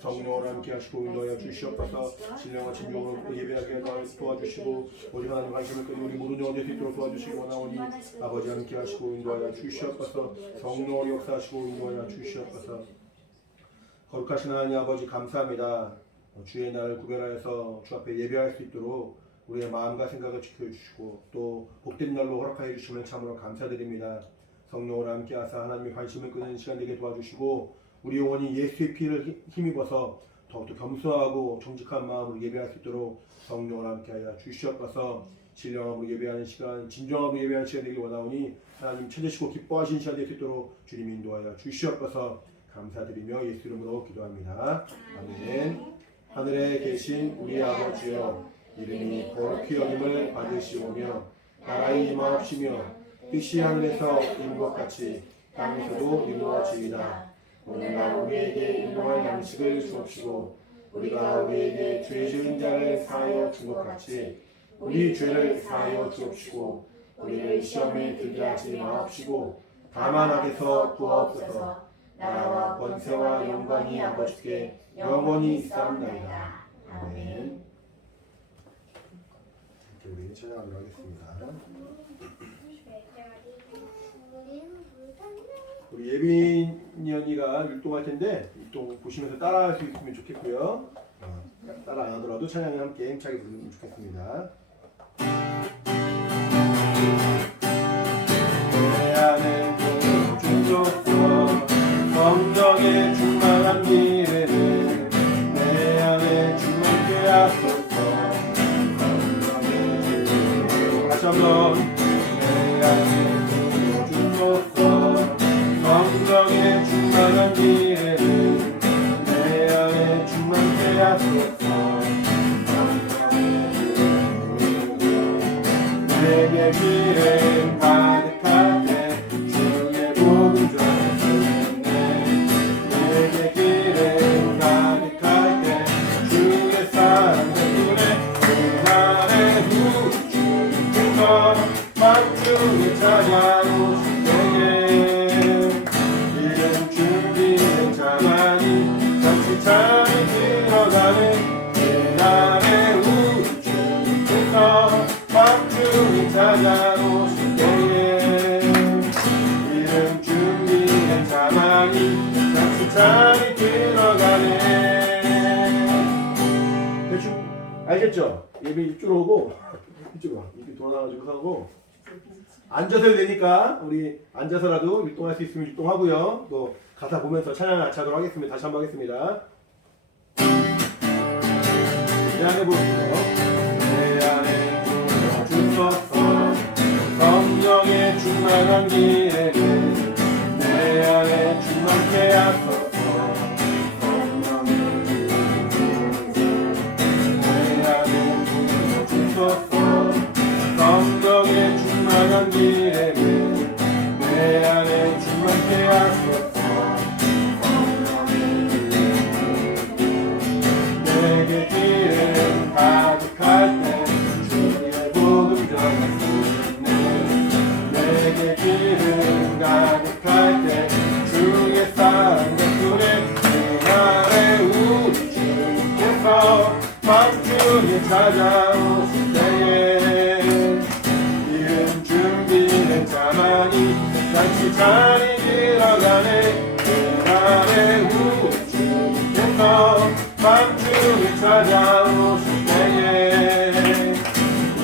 성령으로 함께 하시고 인도하여 주시옵소서. 신령과 진정으로 예배하게 도와주시고 오직 하나님 관심을 끄는 우리 모든 영혼 될 수 있도록 도와주시기 원하오니 아버지 함께 하시고 인도하여 주시옵소서. 성령으로 역사하시고 인도하여 주시옵소서. 거룩하신 하나님 아버지 감사합니다. 주의 날을 구별하여서 주 앞에 예배할 수 있도록 우리의 마음과 생각을 지켜주시고 또 복된 날로 허락하여 주시면 참으로 감사드립니다. 성령으로 함께하사 하나님의 관심을 끄는 시간 되게 도와주시고 우리 영혼이 예수의 피를 힘입어서 더욱더 겸손하고 정직한 마음으로 예배할 수 있도록 성령으로 함께하여 주시옵소서. 신령함으로 예배하는 시간, 진정함으로 예배하는 시간 되길 원하오니 하나님 찾으시고 기뻐하시는 시간 될 수 있도록 주님 인도하여 주시옵소서. 감사드리며 예수 이름으로 기도합니다. 아멘. 하늘에 계신 우리 아버지여, 이름이 거룩히 여김을 받으시오며 나라의 임하옵시며 뜻이 하늘에서 이룬 것 같이 땅에서도 이루어지이다. 오늘날 우리에게 일용할 양식을 주옵시고 우리가 우리에게 죄 지은 자를 사하여 준 것 같이 우리 죄를 사하여 주옵시고 우리를 시험에 들게 하지 마옵시고 다만 악에서 구하옵소서. 나라와 권세와 영광이 아버지께 영원히 있사옵나이다. 아멘. 우리 찬양하도록 하겠습니다. 우리 예빈이 언니가 율동할 텐데 율동 보시면서 따라할 수 있으면 좋겠고요. 따라 안 하더라도 찬양을 함께 힘차게 부르면 좋겠습니다. 내 안에 주소서 성령의 충만한 미래를 내 안에 충만케 하소서. 다시 한번 내 안에 주소서 성령의 충만한 미래를 내 안에 충만케 하소서. 내게 미래 가득할 때 주의 복음 전하네. 내게 기름 가득할 때 주의 사랑 덕분에 그날의 후 주님께서 만중에 찾아오실 때에 이른 준비된 자만이 같이 잠이 들어가는 그날의 후 주님께서 만중에 찾아오실 때에 이른 준비된 자만이 같이 잠이 들어가네. 대충 알겠죠? 예배 이쪽으로 오고 이쪽으로 와. 이렇게 돌아가지고 하고 앉아서 해도 되니까 우리 앉아서라도 율동할 수 있으면 율동하고요. 또 가사 보면서 찬양을 같이 하도록 하겠습니다. 다시 한번 하겠습니다. 내 안에 보세요. 내 안에 주소서 성령의 충만한 기회를 내 안에 충만케 하소서. 내 안에 주소서 성령의 충만한 기회를 내 안에 충만케 하소서. 내게 기름 가득할 때 주의 복음 전하네. 내게 기름 가득할 때 주의 사랑 덕분에 그날의 우리 주님께서 만중에 찾아오실 때에 이른 준비된 자만이 같이 자리 들어가네. 그날의 우리 주님께서 만중에 찾아오실 때에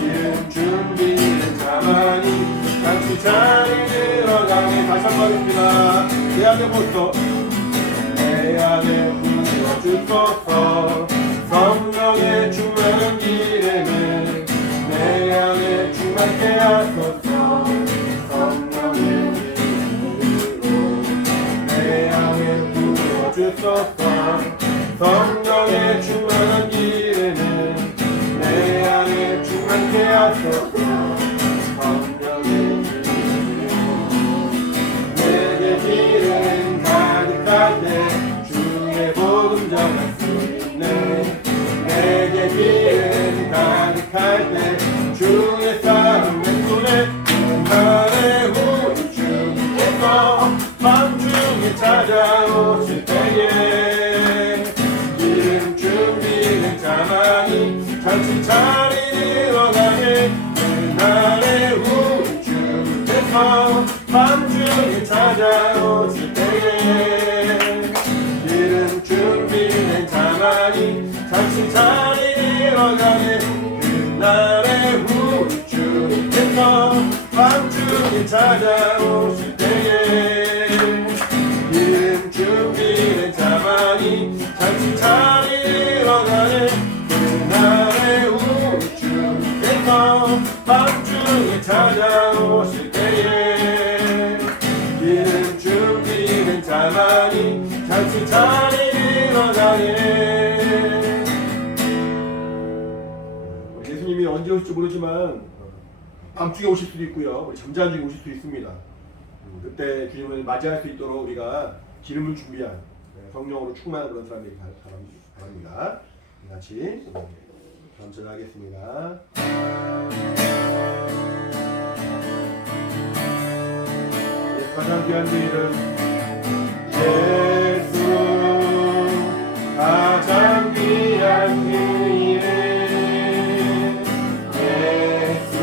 이른 준비된 자만이 같이 자리 들어가네. 다시 한번 하겠습니다. 내 안에 보소 내 안에 부어주소서 성령의 충만한 기름을 내 안에 충만케 하소서. 성령의 기름으로 내 안에 부어주소서 성령의 충만한 기름을 내 안에 충만케 하소서. 성령의 기름 내게 기름 가득할 때 주의 복음 전할 수 있네. 내게 기름 가득할 때 주의 사랑 내 손에 그날의 우리 주님께서 만중에 찾아오실 때에 자만이 잠시 자리에 일어나네 그날의 우리 주님께서 밤중에 찾아오실 때에 기름 준비된 자만이 잠시 자리에 일어나네 그날의 우리 주님께서 밤중에 찾아오실 때에 기름 준비된 자만이 잠시 자리에 일어나네. 예수님이 언제 오실지 모르지만 밤중에 오실 수도 있고요, 우리 잠자는 중에 오실 수도 있습니다. 그때 주님을 맞이할 수 있도록 우리가 기름을 준비한 성령으로 충만한 그런 사람이 되길 바랍니다. 같이 전하겠습니다. 가장 귀한 그 이름 예수, 가장 귀한 그 이름 예수,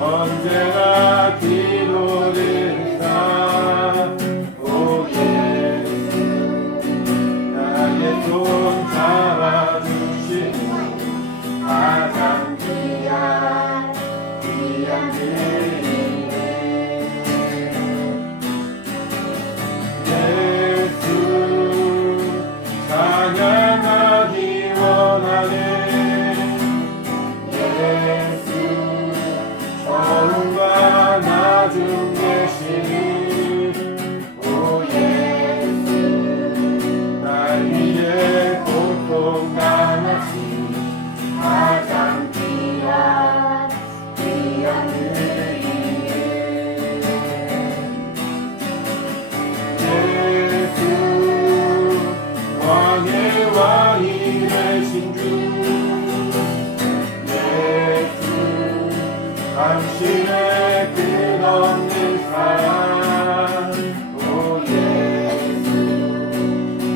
언제나 기도드리사 오 예수, 나의 손 잡아주시고 가장 귀한 그 이름 찬양하기 원하네 예수, 처음과 나중 되시니 오 예수, 날 위해 고통 당하신 가장 귀한 그 왕의 왕이 되신 주 예수, 당신의 끝없는 사랑 오 예수,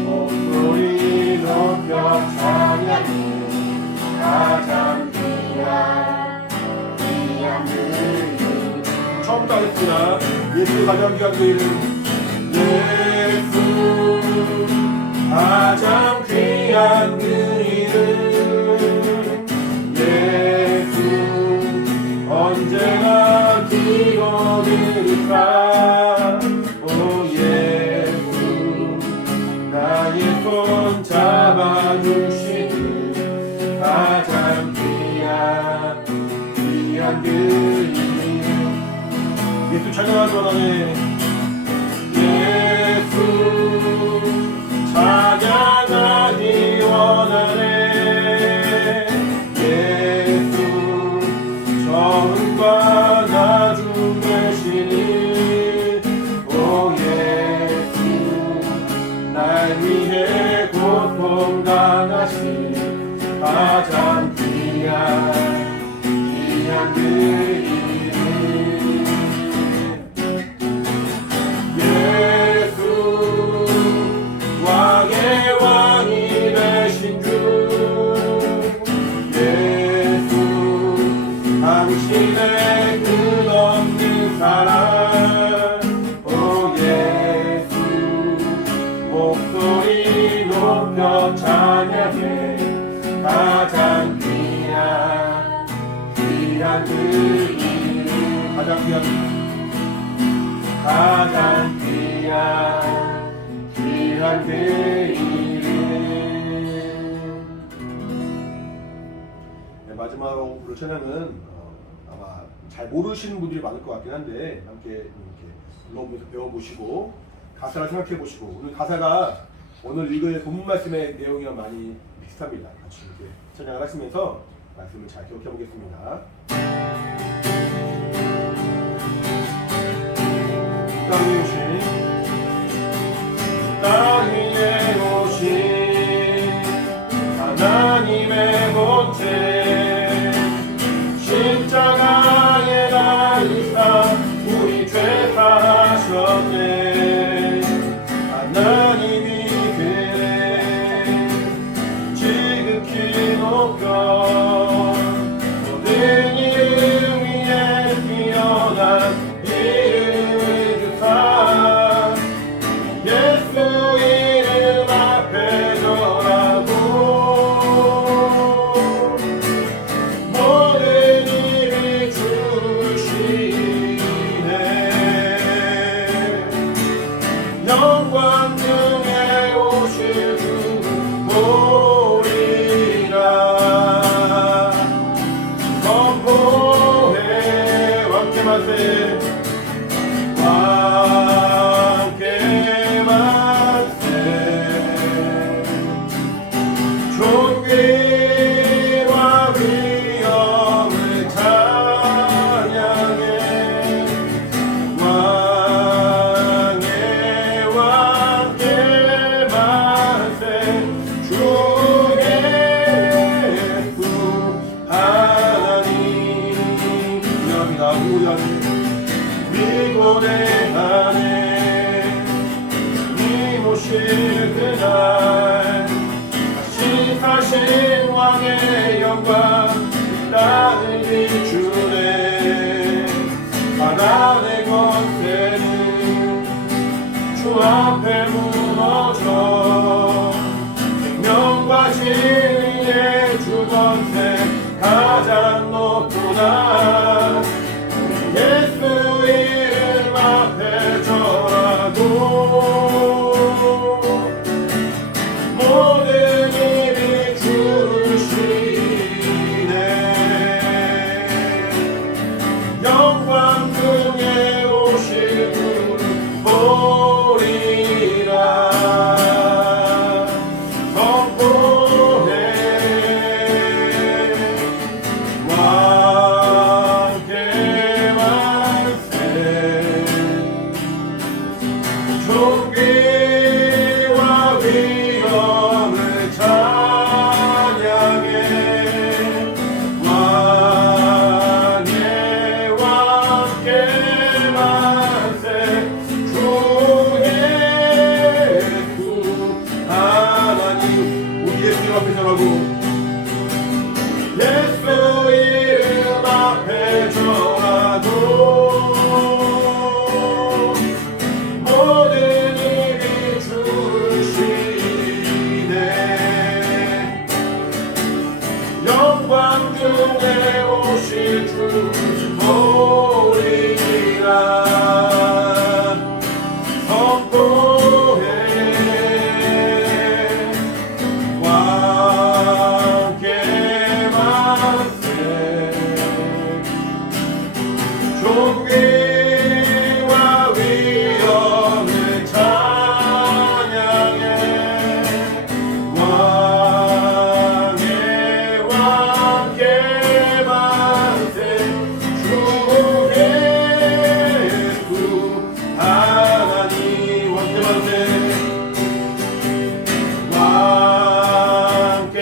목소리 높여 찬양해 가장 귀한 그 이름. 처음부터 하겠습니다. 예수 가장 귀한 그 이름 예수, 가장 귀한 그 이름 예수, 언제나 기도드릴까 오 예수, 나의 손 잡아주시는 가장 귀한 그 이름 예수 찬양하기 원하네 예수, 찬양하기 원하네 예수, 처음과 나중 되시니 오 예수, 날 위해 고통 당하신 가장 귀한 그 이름 예수, 왕의 왕이 되신 주 예수, 당신의 끝없는 사랑 오 예수, 목소리 높여 찬양해 가장 귀한 그 이름 가장 귀한 그 이름. 네, 마지막으로 부를 찬양은 아마 잘 모르시는 분들이 많을 것 같긴 한데 함께 이렇게 불러보면서 배워보시고 가사를 생각해보시고 오늘 가사가 오늘 읽을 본문 말씀의 내용이랑 많이 비슷합니다. 같이 이렇게 찬양을 하시면서 말씀을 잘 기억해보겠습니다. 땅 위에 오신 하나님의 본체 십자가에 달리사 우리 죄 사하셨네 하나님이 그래 지극히 높여 모든 이름 위에 뛰어난 이름을 주사 예수의 노래하네 이 모실 그날 다시 사신 왕의 영광 땅을 비추네 바람의 권세는 주 앞에 무너져 생명과 진리의 주 권세 가장 높구나 예수 이름 앞에 절하고 모든 일이 주시네 영광 중에 오실 분 보리라 선포해 왕께 만세 존귀와 위엄을 찬양해 왕의 왕께 만세 주 예수 하나님 우리 예수 앞에 전하고 예수 이름 앞에 전하고 모든 일이 주시네 영광 중에 오실 주 보리라 선포해 왕께 만세 존귀와 위엄을 찬양해 왕의 왕께 만세 주 예수 하나님 왕께 만세 왕께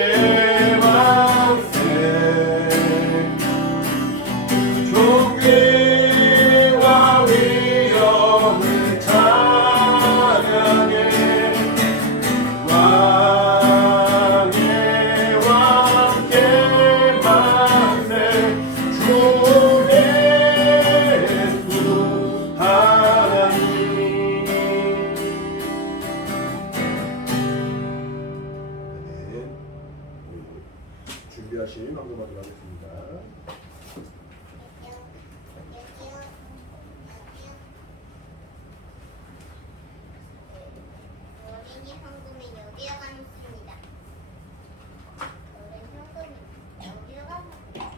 만세 존귀와 위엄을 찬양해 왕의 왕께 만세 주 예수 하나님 준비하신 방송하도록 하겠습니다. 어린이 황금은 여기에 가있습니다. 어린 황금은 여기에 가있습니다.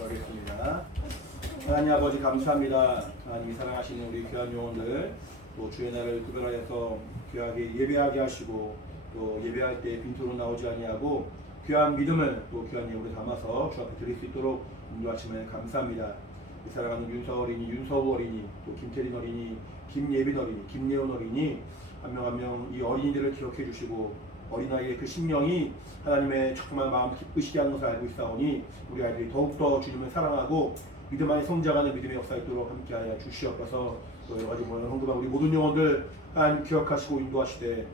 기도하겠습니다. 하나님 아버지 감사합니다. 하나님이 사랑하시는 우리 귀한 영혼들 또 주의 날을 구별하여서 귀하게 예배하게 하시고 또 예배할 때 빈손으로 나오지 아니하고 귀한 믿음을 또 귀한 예물에 담아서 주 앞에 드릴 수 있도록 인도하시면 감사합니다. 이 사랑하는 윤서 어린이, 윤서우 어린이, 또 김태린 어린이, 김예빈 어린이, 김예원 어린이 한 명 한 명 이 어린이들을 기억해 주시고 어린아이의 그 심령이 하나님의 정말 마음 기쁘시게 하는 것을 알고 있사오니 우리 아이들이 더욱더 주님을 사랑하고 믿음 안에 성장하는 믿음의 역사 있도록 함께하여 주시옵소서. 또 여러가지 모양 헌금한 우리 모든 영혼들 하나님 기억하시고 인도하시되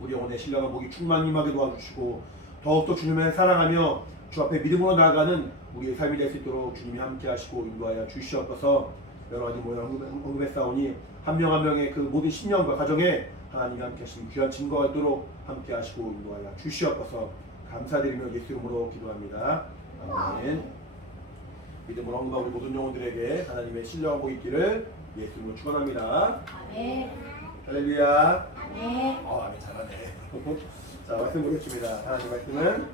우리 영혼의 신령한 복이 충만하게 도와주시고 더욱더 주님을 사랑하며 주 앞에 믿음으로 나아가는 우리의 삶이 될 수 있도록 주님이 함께하시고 인도하여 주시옵소서. 여러가지 모양 헌금했사오니 한 명 한 명의 그 모든 신령과 가정에 하나님이 함께하신 귀한 증거가 있도록 함께하시고 인도하여 주시옵소서. 감사드리며 예수 이름으로 기도합니다. 아멘. 믿음으로 헌금한 우리 모든 영혼들에게 하나님의 신령한 복이 있기를 예수 이름으로 축원합니다. 아멘. 할렐루야. 아멘. 아멘 잘하네. 자 말씀 보겠습니다. 하나님 말씀은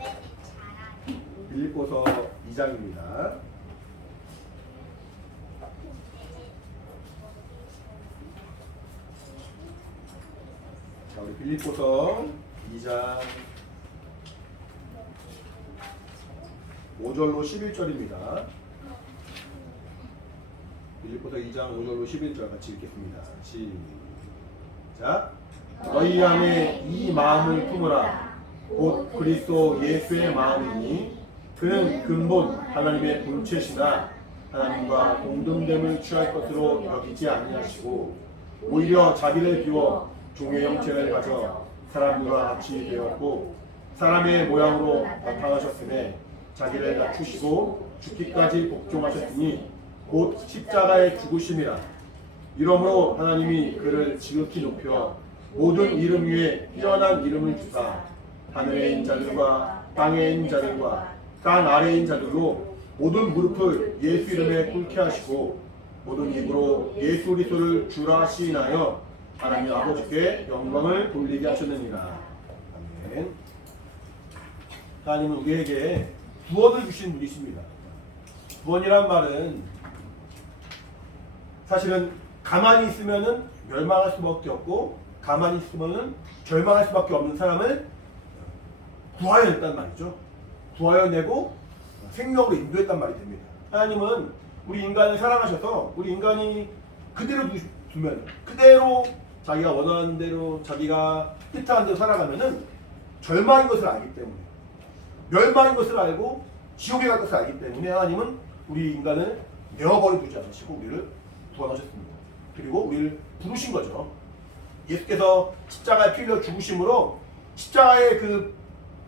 빌립보서 2장입니다. 자 우리 빌립보서 2장 5절로 11절입니다. 빌립보서 2장 5절로 11절 같이 읽겠습니다. 시작. 너희 안에 이 마음을 품으라. 곧 그리스도 예수의 마음이니 그는 근본 하나님의 본체시나 하나님과 공등됨을 취할 것으로 여기지 아니하시고 오히려 자기를 비워 종의 형체를 가져 사람들과 같이 되었고 사람의 모양으로 나타나셨으며 자기를 낮추시고 죽기까지 복종하셨으니 곧 십자가의 죽으심이라. 이러므로 하나님이 그를 지극히 높여 모든 이름 위에 뛰어난 이름을 주사 하늘에 있는 자들과 땅에 있는 자들과 땅 아래에 있는 자들로 모든 무릎을 예수 이름에 꿇게 하시고 모든 입으로 예수 그리스도를 주라 시인하여 하나님 아버지께 영광을 돌리게 하셨느니라. 아멘. 하나님은 우리에게 구원을 주신 분이십니다. 구원이란 말은 사실은 가만히 있으면은 멸망할 수밖에 없고 가만히 있으면은 절망할 수밖에 없는 사람을 구하여냈단 말이죠. 구하여내고 생명으로 인도했단 말이 됩니다. 하나님은 우리 인간을 사랑하셔서 우리 인간이 그대로 두면 그대로 자기가 원하는 대로 자기가 뜻하는 대로 살아가면은 절망인 것을 알기 때문에 멸망인 것을 알고 지옥에 갈 것을 알기 때문에 하나님은 우리 인간을 내어버려 두지 않으시고 우리를 구원하셨습니다. 그리고 우리를 부르신 거죠. 예수께서 십자가에 피 흘려 죽으심으로 십자가의 그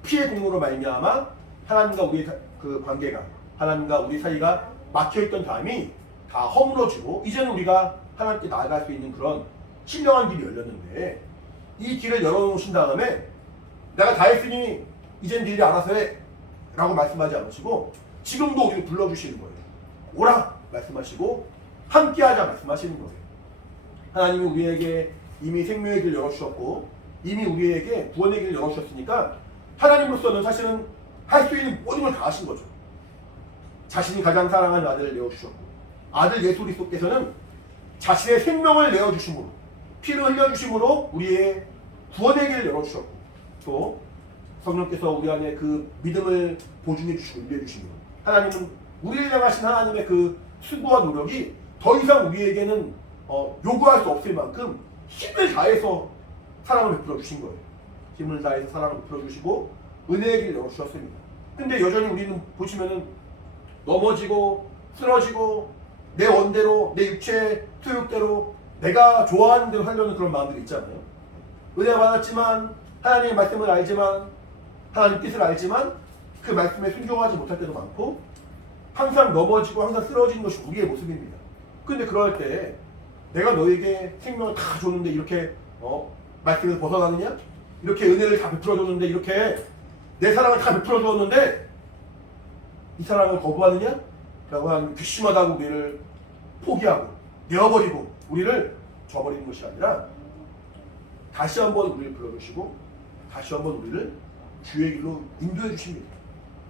피의 공로로 말미암아 하나님과 우리의 그 관계가 하나님과 우리 사이가 막혀있던 담이 다 허물어지고 이제는 우리가 하나님께 나아갈 수 있는 그런 신령한 길이 열렸는데 이 길을 열어놓으신 다음에 내가 다 했으니 이젠 네 일이 알아서 해 라고 말씀하지 않으시고 지금도 우리를 불러주시는 거예요. 오라 말씀하시고 함께하자 말씀하시는 거예요. 하나님이 우리에게 이미 생명의 길을 열어주셨고 이미 우리에게 구원의 길을 열어주셨으니까 하나님으로서는 사실은 할 수 있는 모든 걸 다 하신 거죠. 자신이 가장 사랑하는 아들을 내어주셨고 아들 예수 그리스도께서는 자신의 생명을 내어주심으로 피를 흘려주심으로 우리의 구원의 길을 열어주셨고 또 성령께서 우리 안에 그 믿음을 보증해 주시고 인도해 주시므로 하나님은 우리를 향하신 하나님의 그 수고와 노력이 더 이상 우리에게는 요구할 수 없을 만큼 힘을 다해서 사랑을 베풀어 주신 거예요. 힘을 다해서 사랑을 베풀어 주시고 은혜의 길을 열어주셨습니다. 근데 여전히 우리는 보시면은 넘어지고 쓰러지고 내 원대로 내 육체의 소욕대로 내가 좋아하는 대로 살려는 그런 마음들이 있잖아요. 은혜 받았지만 하나님의 말씀을 알지만 하나님 뜻을 알지만 그 말씀에 순종하지 못할 때도 많고 항상 넘어지고 항상 쓰러지는 것이 우리의 모습입니다. 근데 그럴 때 내가 너에게 생명을 다 줬는데 이렇게 말씀에서 벗어나느냐? 이렇게 은혜를 다 베풀어 줬는데 이렇게 내 사랑을 다 베풀어 줬는데 이 사랑을 거부하느냐? 라고 하는 괘씸하다고 우리를 포기하고 내어버리고 우리를 저버리는 것이 아니라 다시 한번 우리를 불러주시고 다시 한번 우리를 주의 길로 인도해 주십니다.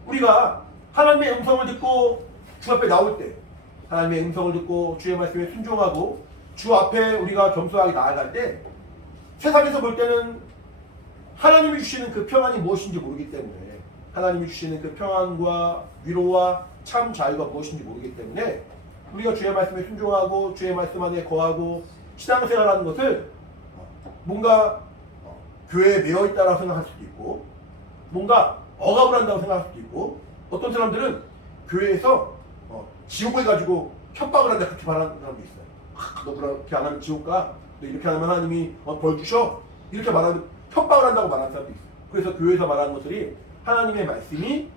우리가 하나님의 음성을 듣고 주 앞에 나올 때 하나님의 음성을 듣고 주의 말씀에 순종하고 주 앞에 우리가 겸손하게 나아갈 때 세상에서 볼 때는 하나님이 주시는 그 평안이 무엇인지 모르기 때문에 하나님이 주시는 그 평안과 위로와 참 자유가 무엇인지 모르기 때문에 우리가 주의 말씀에 순종하고 주의 말씀 안에 거하고 신앙생활하는 것을 뭔가 교회에 매여 있다고 생각할 수도 있고 뭔가 억압을 한다고 생각할 수도 있고 어떤 사람들은 교회에서 지옥을 가지고 협박을 한다 그렇게 말하는 사람도 있어요. 너 그렇게 안 하면 지옥 가. 너 이렇게 하면 하나님이 벌 주셔. 이렇게 말하면 협박을 한다고 말하는 사람도 있어요. 그래서 교회에서 말하는 것들이 하나님의 말씀이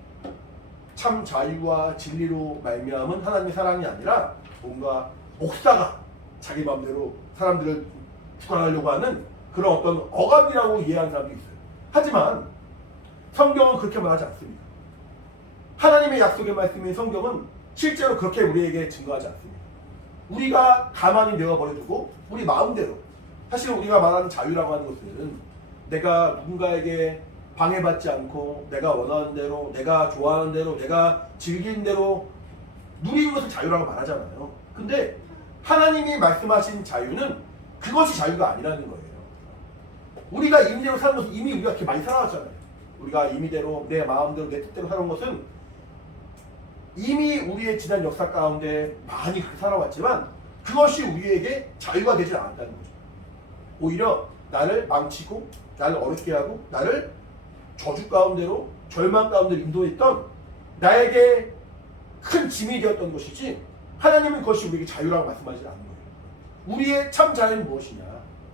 참 자유와 진리로 말미암은 하나님의 사랑이 아니라 뭔가 목사가 자기 마음대로 사람들을 주관하려고 하는 그런 어떤 억압이라고 이해하는 사람도 있어요. 하지만 성경은 그렇게 말하지 않습니다. 하나님의 약속의 말씀인 성경은 실제로 그렇게 우리에게 증거하지 않습니다. 우리가 가만히 내어버려두고 우리 마음대로 사실 우리가 말하는 자유라고 하는 것은 내가 누군가에게 방해받지 않고 내가 원하는 대로 내가 좋아하는 대로 내가 즐기는 대로 누리는 것을 자유라고 말하잖아요. 근데 하나님이 말씀하신 자유는 그것이 자유가 아니라는 거예요. 우리가 임의대로 사는 것은 이미 우리가 그렇게 많이 살아왔잖아요. 우리가 임의대로 내 마음대로 내 뜻대로 사는 것은 이미 우리의 지난 역사 가운데 많이 그렇게 살아왔지만 그것이 우리에게 자유가 되지 않았다는 거죠. 오히려 나를 망치고 나를 어렵게 하고 나를 저주 가운데로 절망 가운데로 인도했던 나에게 큰 짐이 되었던 것이지 하나님은 그것이 우리에게 자유라고 말씀하지 않는 거예요. 우리의 참 자유는 무엇이냐?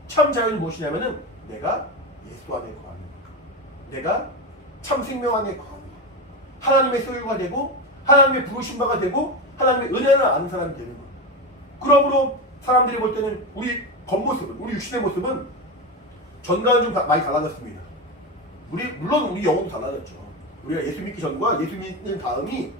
참 자유는 무엇이냐면은 내가 예수 안에 거하는 것. 내가 참 생명 안에 거하는 것. 하나님의 소유가 되고 하나님의 부르신 바가 되고 하나님의 은혜를 아는 사람이 되는 것. 그러므로 사람들이 볼 때는 우리 겉모습은 우리 육신의 모습은 전과는 좀 많이 달라졌습니다. 물론 우리 영혼도 달라졌죠. 우리가 예수 믿기 전과 예수 믿는 다음이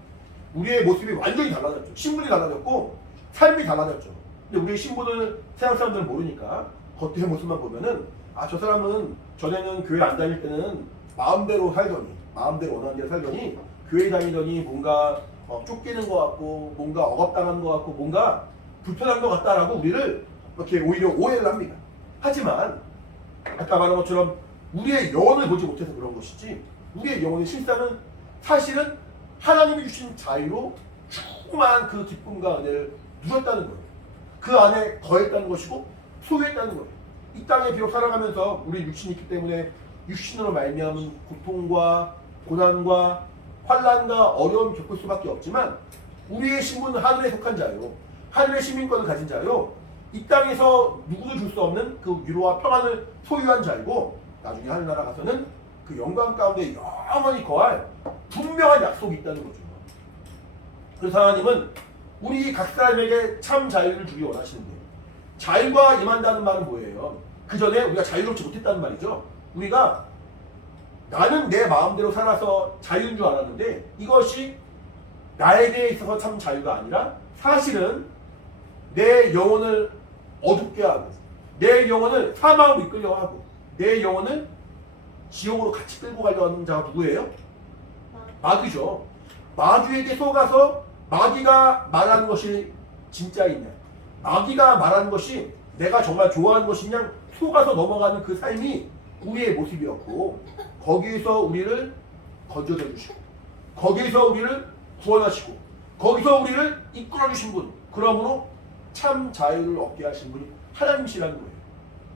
우리의 모습이 완전히 달라졌죠. 신분이 달라졌고 삶이 달라졌죠. 근데 우리의 신분을 세상 사람들은 모르니까 겉의 모습만 보면은 저 사람은 전에는 교회 안 다닐 때는 마음대로 살더니 마음대로 원하는 대로 살더니 교회 다니더니 뭔가 쫓기는 것 같고 뭔가 억압당하는 것 같고 뭔가 불편한 것 같다라고 우리를 이렇게 오히려 오해를 합니다. 하지만 아까 말한 것처럼 우리의 영혼을 보지 못해서 그런 것이지 우리의 영혼의 실상은 사실은 하나님이 주신 자유로 충만한 그 기쁨과 은혜를 누렸다는 거예요. 그 안에 거했다는 것이고 소유했다는 거예요. 이 땅에 비록 살아가면서 우리 육신이 있기 때문에 육신으로 말미암은 고통과 고난과 환난과 어려움을 겪을 수밖에 없지만 우리의 신분은 하늘에 속한 자요. 하늘의 시민권을 가진 자요. 이 땅에서 누구도 줄 수 없는 그 위로와 평안을 소유한 자이고 나중에 하늘나라 가서는 그 영광 가운데 영원히 거할 분명한 약속이 있다는 거죠. 그래서 하나님은 우리 각 사람에게 참 자유를 주기 원하시는데 자유가 임한다는 말은 뭐예요? 그 전에 우리가 자유롭지 못했다는 말이죠. 우리가 나는 내 마음대로 살아서 자유인 줄 알았는데 이것이 나에게 있어서 참 자유가 아니라 사실은 내 영혼을 어둡게 하고 내 영혼을 사망으로 이끌려 하고 내 영혼을 지옥으로 같이 끌고 가려고 하는 자가 누구예요? 마귀죠. 마귀에게 속아서 마귀가 말하는 것이 진짜이냐 마귀가 말하는 것이 내가 정말 좋아하는 것이냐 속아서 넘어가는 그 삶이 우리의 모습이었고 거기에서 우리를 건져내 주시고 거기에서 우리를 구원하시고 거기서 우리를 이끌어 주신 분 그러므로 참 자유를 얻게 하신 분이 하나님이시라는 거예요.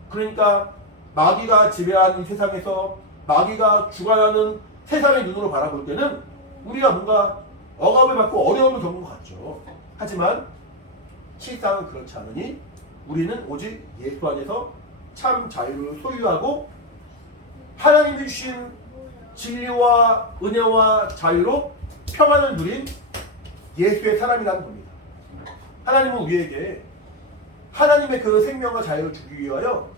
그러니까 마귀가 지배하는 이 세상에서 마귀가 주관하는 세상의 눈으로 바라볼 때는 우리가 뭔가 억압을 받고 어려움을 겪는 것 같죠. 하지만 실상은 그렇지 않으니 우리는 오직 예수 안에서 참 자유를 소유하고 하나님이 주신 진리와 은혜와 자유로 평안을 누린 예수의 사람이라는 겁니다. 하나님은 우리에게 하나님의 그 생명과 자유를 주기 위하여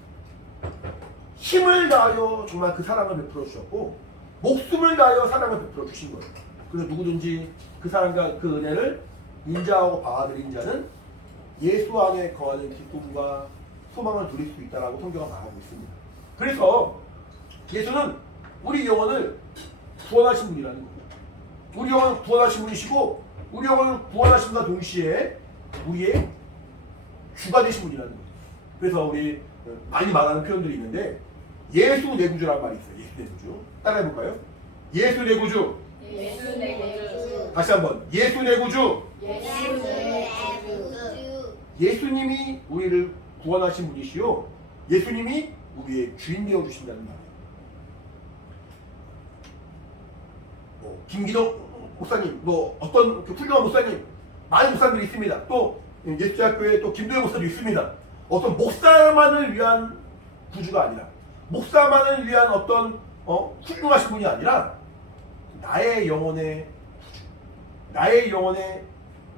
힘을 다하여 정말 그 사랑을 베풀어 주셨고 목숨을 다하여 사랑을 베풀어 주신 거예요. 그래서 누구든지 그 사랑과 그 은혜를 인자하고 받아들인 자는 예수 안에 거하는 기쁨과 소망을 누릴 수 있다라고 성경은 말하고 있습니다. 그래서 예수는 우리 영혼을 구원하신 분이라는 거예요. 우리 영혼을 구원하신 분이시고 우리 영혼을 구원하심과 동시에 우리의 주가 되신 분이라는 거예요. 그래서 우리 많이 말하는 표현들이 있는데 예수 내 구주라는 말이 있어요. 예수 내 구주. 따라해볼까요? 예수 내 구주. 예수 내 구주. 다시 한번 예수 내 구주. 예수 내 구주. 예수님이 우리를 구원하신 분이시요 예수님이 우리의 주인 되어 주신다는 말이에요. 김기동 목사님, 뭐 어떤 훌륭한 목사님, 많은 목사님들이 있습니다. 또 예수대학교에 또 김도현 목사도 있습니다. 어떤 목사만을 위한 구주가 아니라 목사만을 위한 어떤 훌륭하신 분이 아니라 나의 영혼의 구주, 나의 영혼의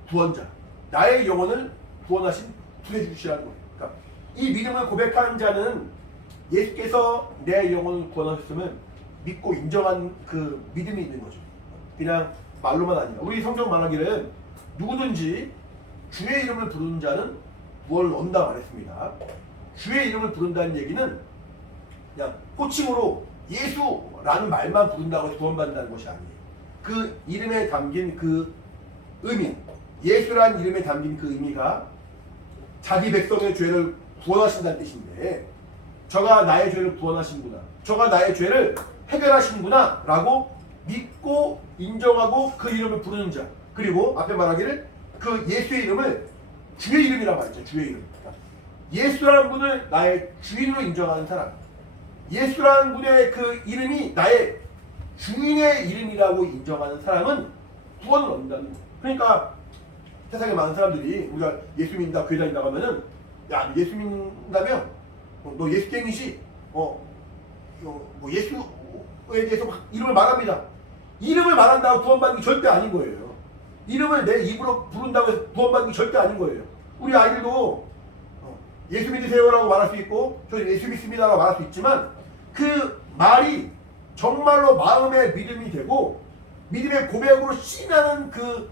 구원자, 나의 영혼을 구원하신 구해주시라는 거예요. 그러니까 이 믿음을 고백한 자는 예수께서 내 영혼을 구원하셨으면 믿고 인정한 그 믿음이 있는 거죠. 그냥 말로만 아니라 우리 성경 말하기를 누구든지 주의 이름을 부르는 자는 구원을 얻는다 말했습니다. 주의 이름을 부른다는 얘기는 그냥 호칭으로 예수라는 말만 부른다고 해서 구원받는다는 것이 아니에요. 그 이름에 담긴 그 의미, 예수라는 이름에 담긴 그 의미가 자기 백성의 죄를 구원하신다는 뜻인데 저가 나의 죄를 구원하신구나, 저가 나의 죄를 해결하신구나 라고 믿고 인정하고 그 이름을 부르는 자, 그리고 앞에 말하기를 그 예수의 이름을 주의 이름이라고 말했죠. 주의 이름. 예수라는 분을 나의 주인으로 인정하는 사람, 예수라는 분의 그 이름이 나의 주인의 이름이라고 인정하는 사람은 구원을 얻는다는 거예요. 그러니까 세상에 많은 사람들이 우리가 예수 믿는다, 교회 다닌다고 하면은 야, 예수 믿는다면 너 예수쟁이지? 뭐 예수에 대해서 막 이름을 말합니다. 이름을 말한다고 구원받는 게 절대 아닌 거예요. 이름을 내 입으로 부른다고 해서 구원받는 게 절대 아닌 거예요. 우리 아이들도 예수 믿으세요라고 말할 수 있고 저 예수 믿습니다라고 말할 수 있지만 그 말이 정말로 마음의 믿음이 되고 믿음의 고백으로 씨나는 그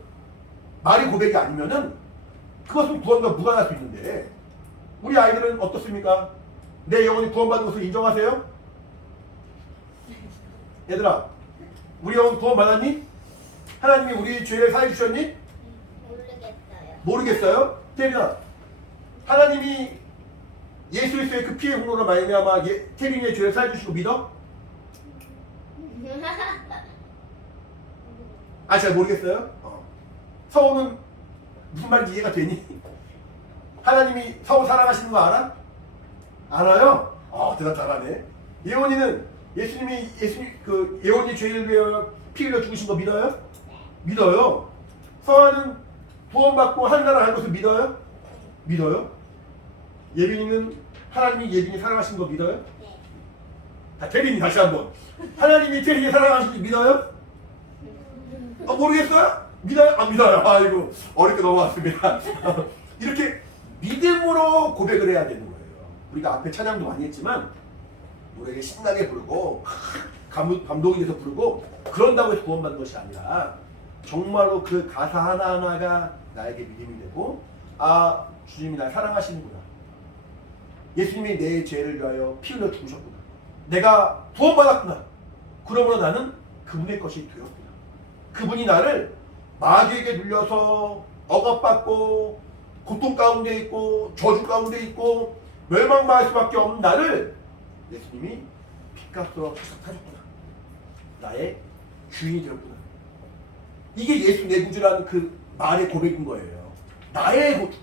말이 고백이 아니면은 그것은 구원과 무관할 수 있는데 우리 아이들은 어떻습니까? 내 영혼이 구원받은 것을 인정하세요? 얘들아, 우리 영혼 구원받았니? 하나님이 우리 죄를 사해 주셨니? 모르겠어요. 모르겠어요? 태린아, 하나님이 예수 그리스도의 그 피의 공로로 말미암아 태린이의 죄를 사해 주시고 믿어? 아, 잘 모르겠어요? 서우는 무슨 말인지 이해가 되니? 하나님이 서우 사랑하시는 거 알아? 알아요? 대답 잘하네. 예원이는 예수님이 예원이 죄를 위하여 피 흘려 죽으신 거 믿어요? 믿어요. 서아는 구원받고 하늘나라 갈 것을 믿어요? 믿어요. 예빈이는 하나님이 예빈이 사랑하신 거 믿어요? 네. 태린이 다시 한번. 하나님이 태린이 사랑하신 거 믿어요? 모르겠어요? 믿어요? 안 믿어요. 아이고 어렵게 넘어왔습니다. 이렇게 믿음으로 고백을 해야 되는 거예요. 우리가 앞에 찬양도 많이 했지만 노래를 신나게 부르고 감동이 돼서 부르고 그런다고 해서 구원받는 것이 아니라 정말로 그 가사 하나하나가 나에게 믿음이 되고 아, 주님이 날 사랑하시는구나, 예수님이 내 죄를 위하여 피 흘려 죽으셨구나, 내가 구원받았구나, 그러므로 나는 그분의 것이 되었구나, 그분이 나를 마귀에게 눌려서 억압받고 고통 가운데 있고 저주 가운데 있고 멸망당할 수밖에 없는 나를 예수님이 핏값으로 사셨구나, 나의 주인이 되었구나. 이게 예수 내 구주라는 그 말의 고백인 거예요. 나의 구주,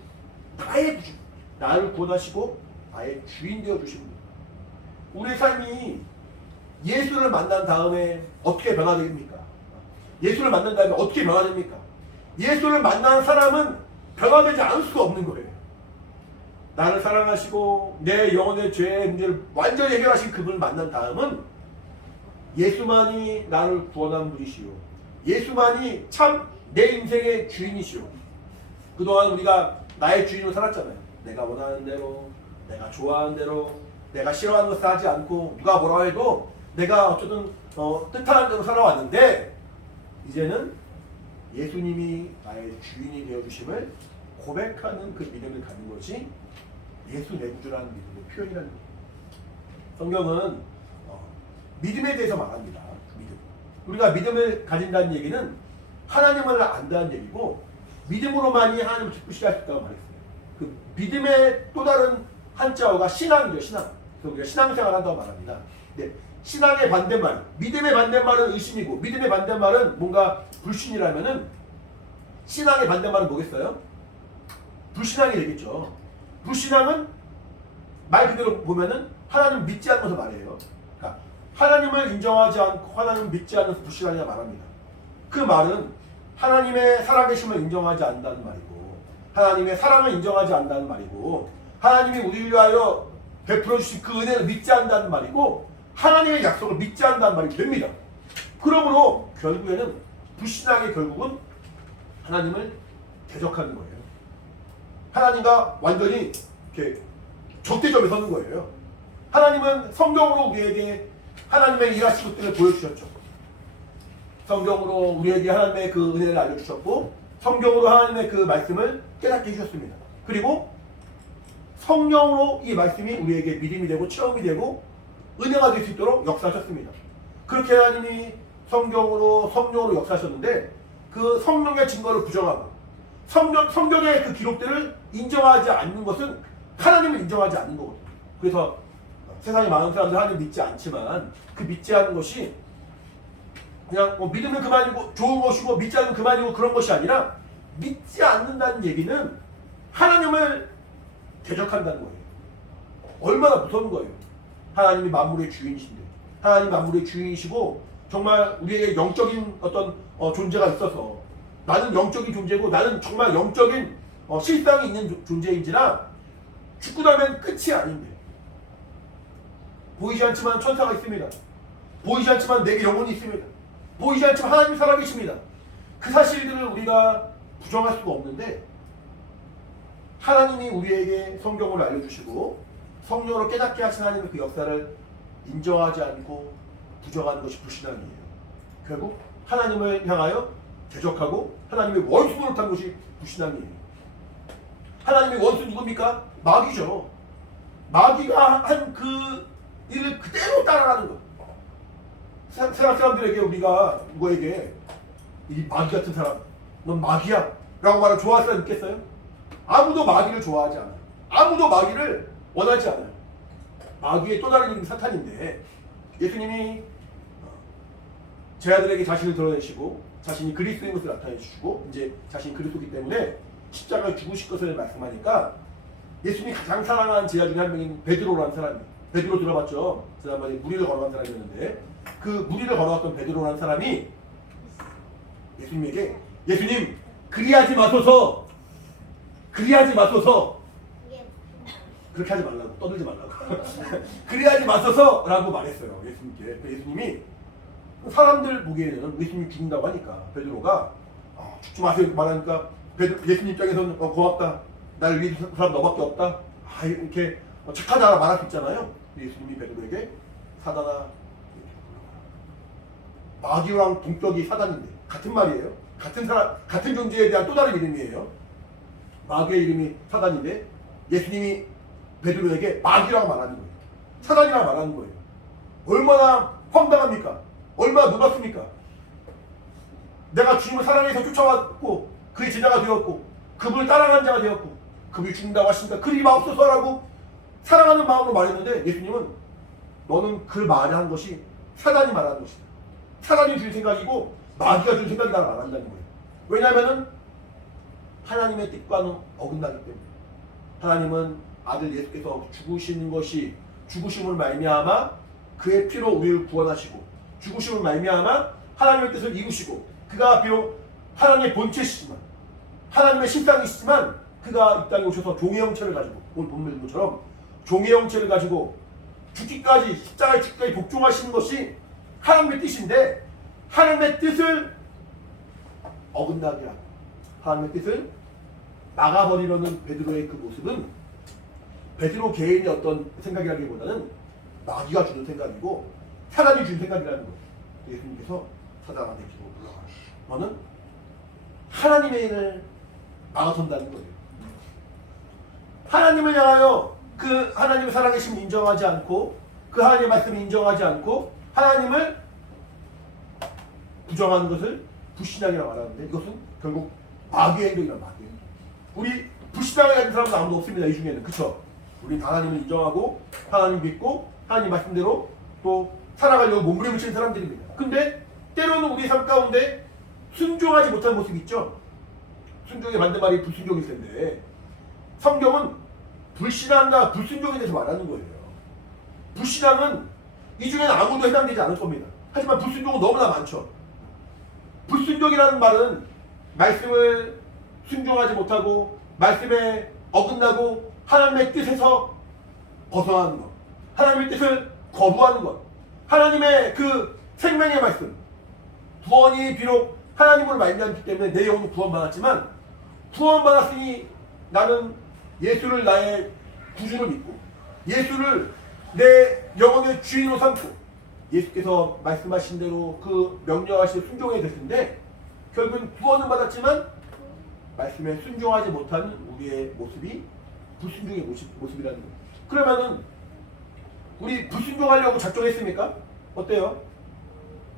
나의 구주, 나를 구원하시고 나의 주인 되어 주신 분. 우리의 삶이 예수를 만난 다음에 어떻게 변화됩니까? 예수를 만난 다음에 어떻게 변화됩니까? 예수를 만난 사람은 변화되지 않을 수가 없는 거예요. 나를 사랑하시고 내 영혼의 죄의 문제를 완전히 해결하신 그분을 만난 다음은 예수만이 나를 구원한 분이시오, 예수만이 참 내 인생의 주인이시오. 그동안 우리가 나의 주인으로 살았잖아요. 내가 원하는 대로, 내가 좋아하는 대로, 내가 싫어하는 것을 하지 않고 누가 뭐라 해도 내가 어쨌든 뜻하는 대로 살아왔는데 이제는 예수님이 나의 주인이 되어주심을 고백하는 그 믿음을 갖는 것이 예수 내 구주라는 믿음의 표현이라는 거예요. 성경은 믿음에 대해서 말합니다. 믿음. 우리가 믿음을 가진다는 얘기는 하나님을 안다는 얘기고 믿음으로만이 하나님을 기쁘시게 할 수 있다고 말했어요. 그 믿음의 또 다른 한자어가 신앙이죠. 신앙. 그래서 우리가 신앙생활을 한다고 말합니다. 네, 신앙의 반대말, 믿음의 반대말은 의심이고 믿음의 반대말은 뭔가 불신이라면은 신앙의 반대말은 뭐겠어요? 불신앙이 되겠죠. 불신앙은 말 그대로 보면은 하나님 믿지 않는 것을 말해요. 그러니까 하나님을 인정하지 않고 하나님을 믿지 않는 것을 불신앙이라 말합니다. 그 말은 하나님의 살아계심을 인정하지 않는다는 말이고 하나님의 사랑을 인정하지 않는다는 말이고 하나님이 우리를 위하여 베풀어 주신 그 은혜를 믿지 않는다는 말이고 하나님의 약속을 믿지 않는다는 말이 됩니다. 그러므로 결국에는 불신앙의 결국은 하나님을 대적하는 거예요. 하나님과 완전히 이렇게 적대점에 서는 거예요. 하나님은 성경으로 우리에게 하나님의 일하신 것들을 보여주셨죠. 성경으로 우리에게 하나님의 그 은혜를 알려주셨고 성경으로 하나님의 그 말씀을 깨닫게 해주셨습니다. 그리고 성령으로 이 말씀이 우리에게 믿음이 되고 체험이 되고 은혜가 될 수 있도록 역사하셨습니다. 그렇게 하나님이 성령으로 역사하셨는데 그 성령의 증거를 부정하고 성경의 그 기록들을 인정하지 않는 것은 하나님을 인정하지 않는 거거든요. 그래서 세상에 많은 사람들 하나님 믿지 않지만 그 믿지 않는 것이 그냥 믿으면 그만이고 좋은 것이고 믿지 않으면 그만이고 그런 것이 아니라 믿지 않는다는 얘기는 하나님을 대적한다는 거예요. 얼마나 무서운 거예요. 하나님이 만물의 주인이신데 하나님 만물의 주인이시고 정말 우리에게 영적인 어떤 존재가 있어서 나는 영적인 존재고 나는 정말 영적인 실상이 있는 존재인지라 죽고 나면 끝이 아닌데 보이지 않지만 천사가 있습니다. 보이지 않지만 내게 영혼이 있습니다. 보이지 않지만 하나님이 살아계십니다. 그 사실들을 우리가 부정할 수가 없는데 하나님이 우리에게 성경을 알려주시고 성령으로 깨닫게 하신 하나님의 그 역사를 인정하지 않고 부정하는 것이 불신앙이에요. 결국 하나님을 향하여 대적하고 하나님의 원수 노릇한 것이 불신앙이에요. 하나님의 원수 누굽니까? 마귀죠. 마귀가 한 그 일을 그대로 따라가는 것. 세상 사람들에게 우리가 누구에게 이 마귀 같은 사람, 넌 마귀야 라고 말을 좋아할 사람 있겠어요? 아무도 마귀를 좋아하지 않아요. 아무도 마귀를 원하지 않아요. 마귀의 또 다른 이름이 사탄인데 예수님이 제 아들에게 자신을 드러내시고 자신이 그리스도인 것을 나타내 주시고 이제 자신이 그리스도이기 때문에 십자가에 죽으실 것을 말씀하니까 예수님이 가장 사랑하는 제자 중에 한 명인 베드로라는 사람이 베드로 들어봤죠? 지난번에 무리를 걸어간 사람이었는데 그 무리를 걸어갔던 베드로라는 사람이 예수님에게 예수님 그리하지 마소서 그리하지 마소서 그렇게 하지 말라고 떠들지 말라고 그리하지 마소서 라고 말했어요. 예수님께. 예수님이 사람들 보기에는 예수님이 죽는다고 하니까 베드로가 죽지 마세요 말하니까 예수님 입장에서는 고맙다 나를 위해 준 사람 너밖에 없다 이렇게 착하다 말할 수 있잖아요. 예수님이 베드로에게 사단아 마귀랑 동격이 사단인데 같은 말이에요. 같은 존재에 대한 또 다른 이름이에요. 마귀의 이름이 사단인데 예수님이 베드로에게 마귀라고 말하는 거예요. 사단이라고 말하는 거예요. 얼마나 황당합니까? 얼마나 놀랍습니까? 내가 주님을 사랑해서 쫓아왔고 그의 제자가 되었고 그분을 따라가는 자가 되었고 그분이 죽는다고 하시니까 그리 마옵소서라고 사랑하는 마음으로 말했는데 예수님은 너는 그 말을 한 것이 사단이 말하는 것이다. 사단이 준 생각이고 마귀가 준 생각이라고 말한다는 거예요. 왜냐하면 하나님의 뜻과는 어긋나기 때문에 하나님은 아들 예수께서 죽으시는 것이 죽으심을 말미암아 그의 피로 우리를 구원하시고 죽으심을 말미암아 하나님의 뜻을 이루시고 그가 비록 하나님의 본체시지만 하나님의 실상이시지만 그가 이 땅에 오셔서 종의 형체를 가지고 오늘 본문 읽은 것처럼 종의 형체를 가지고 죽기까지 십자가에 죽기까지 복종하시는 것이 하나님의 뜻인데 하나님의 뜻을 어긋나게 하고 하나님의 뜻을 막아버리려는 베드로의 그 모습은 베드로 개인의 어떤 생각이라기보다는 마귀가 주는 생각이고 사단이 주는 생각이라는 거예요. 예수님께서 사단한테 기도 올라가 너는 하나님의 일을 막아선다는 거예요. 하나님을 향하여 그 하나님의 살아계심을 인정하지 않고 그 하나님의 말씀을 인정하지 않고 하나님을 부정하는 것을 불신앙이라고 말하는데 이것은 결국 마귀의 행동이란 마귀의 행동. 우리 불신앙을 가진 사람은 아무도 없습니다. 이 중에는. 그쵸? 우리 하나님을 인정하고 하나님 믿고 하나님 말씀대로 또 살아가려고 몸부림치는 사람들입니다. 근데 때로는 우리 삶 가운데 순종하지 못한 모습이 있죠. 순종의 반대말이 불순종일 텐데 성경은 불신앙과 불순종에 대해서 말하는 거예요. 불신앙은 이 중에는 아무도 해당되지 않을 겁니다. 하지만 불순종은 너무나 많죠. 불순종이라는 말은 말씀을 순종하지 못하고 말씀에 어긋나고 하나님의 뜻에서 벗어나는 것, 하나님의 뜻을 거부하는 것, 하나님의 그 생명의 말씀, 구원이 비록 하나님으로 말미암기 때문에 내 영혼은 구원받았지만 구원받았으니 나는 예수를 나의 구주로 믿고 예수를 내 영혼의 주인으로 삼고 예수께서 말씀하신 대로 그 명령하신 순종해야 될 텐데 결국은 구원은 받았지만 말씀에 순종하지 못한 우리의 모습이 불순종의 모습이라는 거예요. 그러면은 우리 불순종하려고 작정했습니까? 어때요?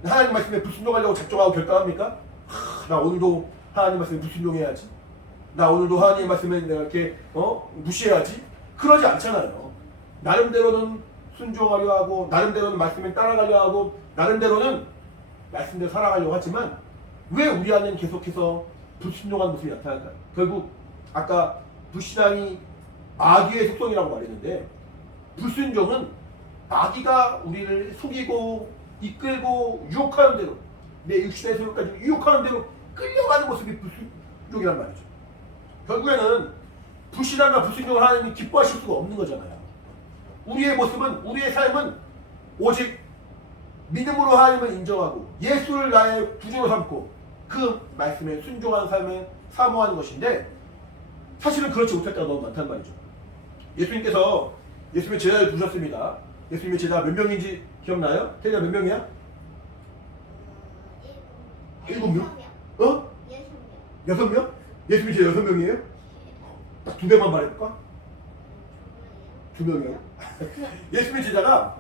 하나님 말씀에 불순종하려고 작정하고 결단합니까? 나 오늘도 하나님 말씀에 불순종해야지. 나 오늘도 하나님 말씀에 내가 이렇게 무시해야지. 그러지 않잖아요. 나름대로는 순종하려 하고 나름대로는 말씀에 따라가려 하고 나름대로는 말씀대로 살아가려고 하지만 왜 우리 안에는 계속해서 불순종한 모습이 나타날까요? 결국 아까 불신앙이 마귀의 속성이라고 말했는데 불순종은 마귀가 우리를 속이고 이끌고 유혹하는 대로 내 육신의 소욕까지 유혹하는 대로 끌려가는 모습이 불순종이란 말이죠. 결국에는 불신앙과 불순종을 하나님이 기뻐하실 수가 없는 거잖아요. 우리의 모습은 우리의 삶은 오직 믿음으로 하나님을 인정하고 예수를 나의 구주로 삼고 그 말씀에 순종하는 삶을 사모하는 것인데 사실은 그렇지 못할 때가 너무 많단 말이죠. 예수님께서 예수님의 제자를 부르셨습니다. 예수님의 제자 몇 명인지 기억나요? 제자 몇 명이야? 7명? 6명? 예수님이 제자 6명이에요? 두 배만 말해볼까? 2명이요? 예수님의 제자가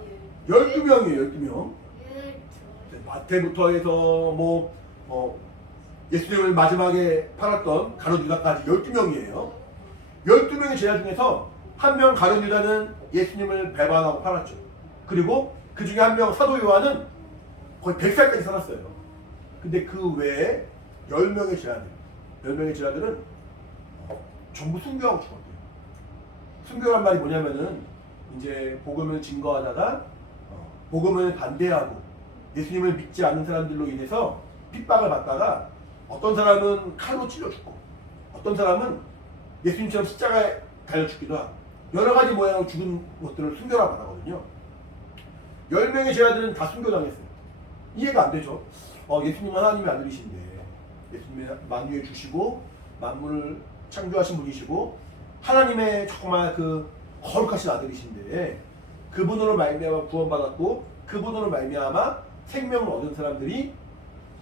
12명이에요. 12명. 마태부터 해서 예수님을 마지막에 팔았던 가룟 유다까지 12명이에요. 12명의 제자 중에서 한 명 가룟 유다는 예수님을 배반하고 팔았죠. 그리고 그 중에 한 명 사도 요한은 거의 100살까지 살았어요. 근데 그 외에 10명의 제자들은 전부 순교하고 죽었대요. 순교란 말이 뭐냐면은 이제 복음을 증거하다가 복음을 반대하고 예수님을 믿지 않는 사람들로 인해서 핍박을 받다가 어떤 사람은 칼로 찔러 죽고 어떤 사람은 예수님처럼 십자가에 달려 죽기도 하고 여러 가지 모양으로 죽은 것들을 순교라고 말하거든요. 10명의 제자들은 다 순교당했어요. 이해가 안 되죠. 예수님은 하나님의 아들이신데 예수님의 만유에 주시고 만물을 창조하신 분이시고 하나님의 정말 그 거룩하신 아들이신데 그분으로 말미암아 구원받았고 그분으로 말미암아 생명을 얻은 사람들이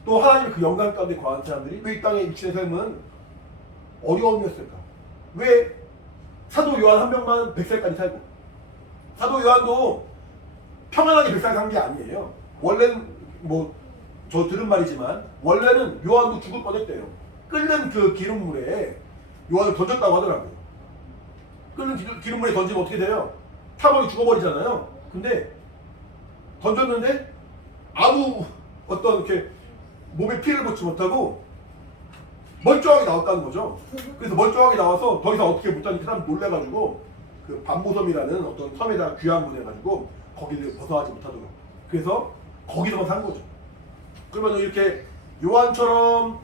또 하나님의 그 영광 가운데 거한 사람들이 왜 이 땅의 육신의 삶은 어려움이었을까? 왜 사도 요한 한 명만 100살까지 살고 사도 요한도 평안하게 100살 산 게 아니에요. 원래는 저 들은 말이지만 원래는 요한도 죽을 뻔했대요. 끓는 그 기름물에 요한을 던졌다고 하더라고요. 끓는 기름물에 던지면 어떻게 돼요? 타버리 죽어버리잖아요. 근데 던졌는데 아무 어떤 이렇게 몸에 피해를 받지 못하고 멀쩡하게 나왔다는 거죠. 그래서 멀쩡하게 나와서 더 이상 어떻게 못하니까 사람 놀래가지고 그 반모섬이라는 어떤 섬에다가 귀환 보내가지고 거기를 벗어나지 못하도록 그래서 거기서만 산 거죠. 그러면 이렇게 요한처럼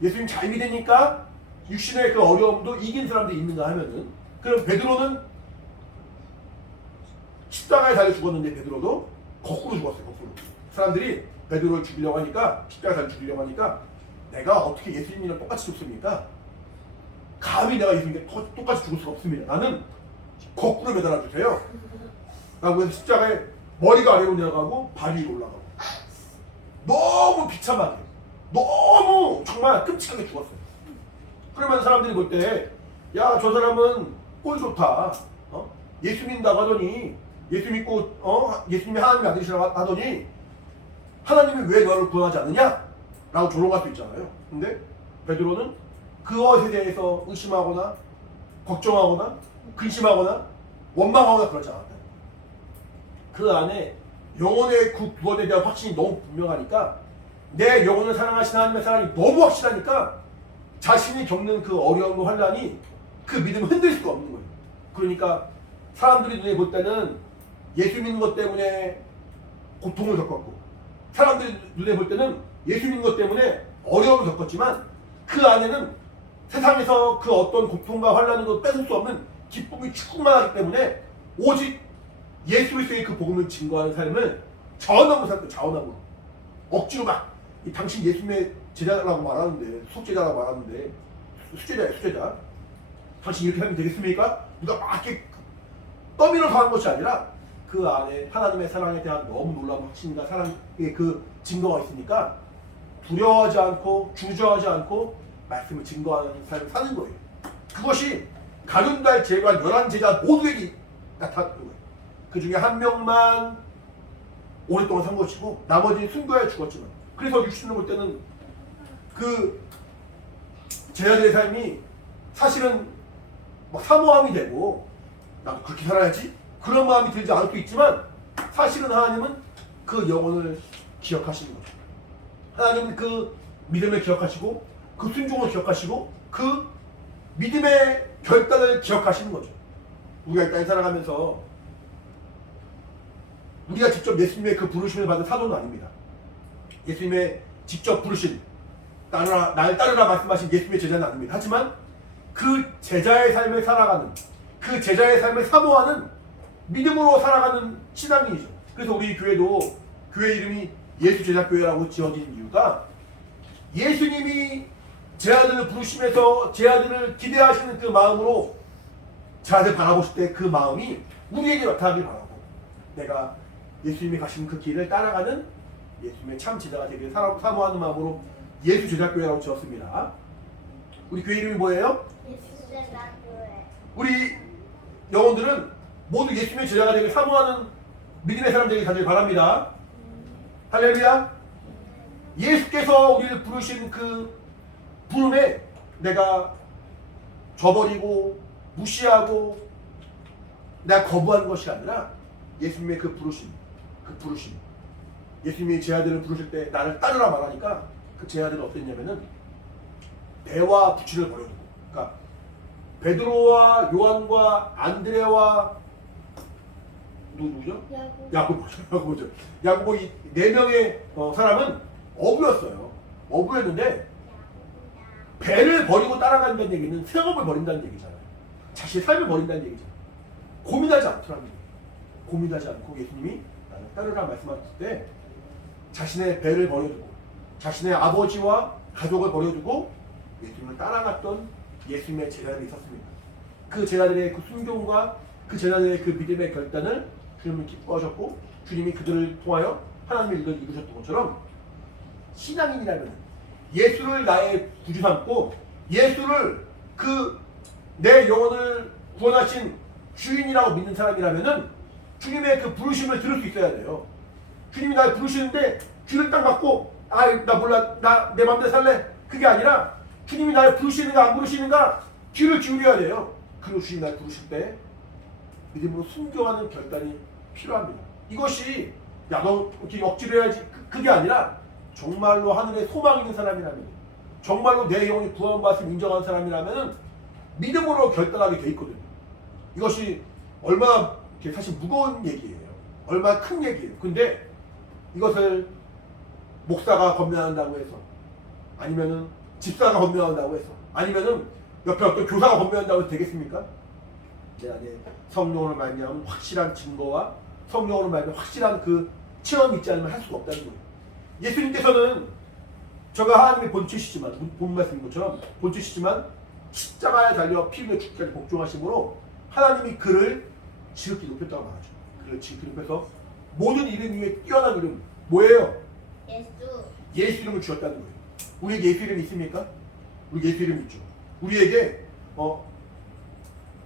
예수님 잘 믿으니까 육신의 그 어려움도 이긴 사람들이 있는가 하면은 그럼 베드로는 십자가에 달려 죽었는데 베드로도 거꾸로 죽었어요. 거꾸로. 사람들이 베드로를 죽이려고 하니까 십자가에 달려 죽이려고 하니까 내가 어떻게 예수님이랑 똑같이 죽습니까? 감히 내가 예수님께 똑같이 죽을 수가 없습니다. 나는 거꾸로 매달아 주세요. 라고 해서 십자가에 머리가 아래로 내려가고 발이 위로 올라가고 너무 비참하게 너무 정말 끔찍하게 죽었어요. 그러면 사람들이 볼 때 야, 저 사람은 꼴 좋다. 예수 믿는다고 하더니 예수 믿고 예수님이 하나님의 아들이시라고 하더니 하나님이 왜 너를 구원하지 않느냐? 라고 조롱할 수 있잖아요. 근데 베드로는 그것에 대해서 의심하거나 걱정하거나 근심하거나 원망하거나 그러지 않았다. 그 안에 영혼의 구원에 대한 확신이 너무 분명하니까, 내 영혼을 사랑하시는 하나님의 사랑이 너무 확실하니까 자신이 겪는 그 어려움과 환난이 그 믿음을 흔들 수가 없는 거예요. 그러니까 사람들이 눈에 볼 때는 예수 믿는 것 때문에 고통을 겪었고, 사람들이 눈에 볼 때는 예수 믿는 것 때문에 어려움을 겪었지만, 그 안에는 세상에서 그 어떤 고통과 환난으로 뺏을 수 없는 기쁨이 충만하기 때문에 오직 예수 그리스도의 그 복음을 증거하는 삶을 자원함으로 살고, 자원함으로 억지로 막 당신 예수님의 제자라고 말하는데, 수제자라고 말하는데, 수제자예요, 수제자. 당신 이렇게 하면 되겠습니까? 누가 막 이렇게 떠밀어서 하는 것이 아니라 그 안에 하나님의 사랑에 대한 너무 놀라운 확신과 사랑의 그 증거가 있으니까 두려워하지 않고 주저하지 않고 말씀을 증거하는 삶을 사는 거예요. 그것이 가룟달 제관 11제자 모두에게 나타난 거예요. 그 중에 한 명만 오랫동안 산 것이고 나머지는 순교하여 죽었지만, 그래서 육신으로 볼 때는 그 제자들의 삶이 사실은 막 사모함이 되고 나도 그렇게 살아야지 그런 마음이 들지 않을 수 있지만, 사실은 하나님은 그 영혼을 기억하시는 거죠. 하나님은 그 믿음을 기억하시고 그 순종을 기억하시고 그 믿음의 결단을 기억하시는 거죠. 우리가 이 땅에 살아가면서 우리가 직접 예수님의 그 부르심을 받은 사도는 아닙니다. 예수님의 직접 부르신 날 따르라 말씀하신 예수님의 제자는 아닙니다. 하지만 그 제자의 삶을 살아가는, 그 제자의 삶을 사모하는 믿음으로 살아가는 신앙인이죠. 그래서 우리 교회도 교회 이름이 예수제자교회라고 지어진 이유가, 예수님이 제 아들을 부르시면서 제 아들을 기대하시는 그 마음으로 제 아들 바라보실 때 그 마음이 우리에게 나타나길 바라고, 내가 예수님이 가신 그 길을 따라가는 예수님의 참 제자가 되기를 사모하는 마음으로 예수제자교회라고 지었습니다. 우리 교회 이름이 뭐예요? 예수제자교회. 우리 영혼들은 모두 예수님의 제자가 되기를 사모하는 믿음의 사람 되길 다들 바랍니다. 할렐루야. 예수께서 우리를 부르신 그 부름에 내가 저버리고 무시하고 내가 거부하는 것이 아니라, 예수님의 그 부르심, 예수님이 제 아들을 부르실 때 나를 따르라 말하니까 그 제 아들은 어땠냐면은 배와 부치를 버려두고, 그러니까 베드로와 요한과 안드레와 누구죠? 야고보 이 네 명의 사람은 어부였어요. 어부였는데 배를 버리고 따라간다는 얘기는 생업을 버린다는 얘기잖아요. 자신의 삶을 버린다는 얘기잖아요. 고민하지 않더라는 얘기예요. 고민하지 않고 예수님이 나를 따르라 말씀하실 때 자신의 배를 버려두고 자신의 아버지와 가족을 버려두고 예수님을 따라갔던 예수님의 제자들이 있었습니다. 그 제자들의 그 순종과 그 제자들의 그 믿음의 결단을 주님이 기뻐하셨고, 주님이 그들을 통하여 하나님의 일을 이루셨던 것처럼, 신앙인이라면 예수를 나의 구주 삼고 예수를 그 내 영혼을 구원하신 주인이라고 믿는 사람이라면은 주님의 그 부르심을 들을 수 있어야 돼요. 주님이 나를 부르시는데 귀를 딱 막고 나 몰라, 나 내 맘대로 살래, 그게 아니라 주님이 나를 부르시는가 안 부르시는가 귀를 기울여야 돼요. 그리고 주님이 나를 부르실 때 믿음으로 순교하는 결단이 필요합니다. 이것이 야 너 이렇게 억지로 해야지, 그게 아니라 정말로 하늘에 소망 있는 사람이라면, 정말로 내 영혼이 구원받음을 인정하는 사람이라면 믿음으로 결단하게 돼 있거든요. 이것이 얼마나 사실 무거운 얘기예요. 얼마나 큰 얘기예요. 근데 이것을 목사가 권면한다고 해서, 아니면은 집사가 권면한다고 해서, 아니면은 옆에 어떤 교사가 권면한다고 해서 되겠습니까? 내 안에 성령으로 말미암은 확실한 증거와 성령으로 말미암은 확실한 그 체험이 있지 않으면 할 수가 없다는 거예요. 예수님께서는 저가 하나님의 본체시지만, 본 말씀인 것처럼 본체시지만 십자가에 달려 피 흘려 죽기까지 복종하심으로 하나님이 그를 지극히 높였다고 말하죠. 그를 지극히 높여서 모든 이름 위에 뛰어난 이름 뭐예요? 예수 이름을 주었다는 거예요. 우리에게 예수 이름이 있습니까? 우리 예수 이름이 있죠. 우리에게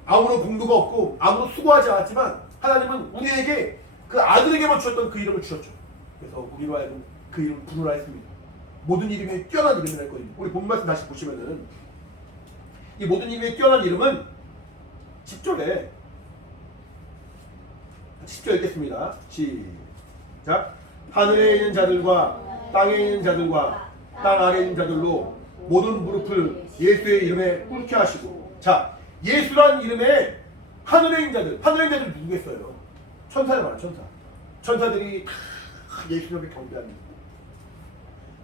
아무런 공로가 없고 아무런 수고하지 않았지만 하나님은 우리에게 그 아들에게만 주셨던 그 이름을 주셨죠. 그래서 우리와 그 이름을 부르라 했습니다. 모든 이름이 뛰어난 이름이라 했거든요. 우리 본 말씀 다시 보시면은 이 모든 이름이 뛰어난 이름은 10절에 10절 읽겠습니다. 시작. 하늘에 있는 자들과 땅에 있는 자들과 땅 아래에 있는 자들로 모든 무릎을 예수의 이름에 꿇게 하시고. 자, 예수란 이름에 하늘에 있는 자들, 하늘에 있는 자들 누구겠어요? 천사를 말해요. 천사. 천사들이 다 예수 이름에 경배합니다.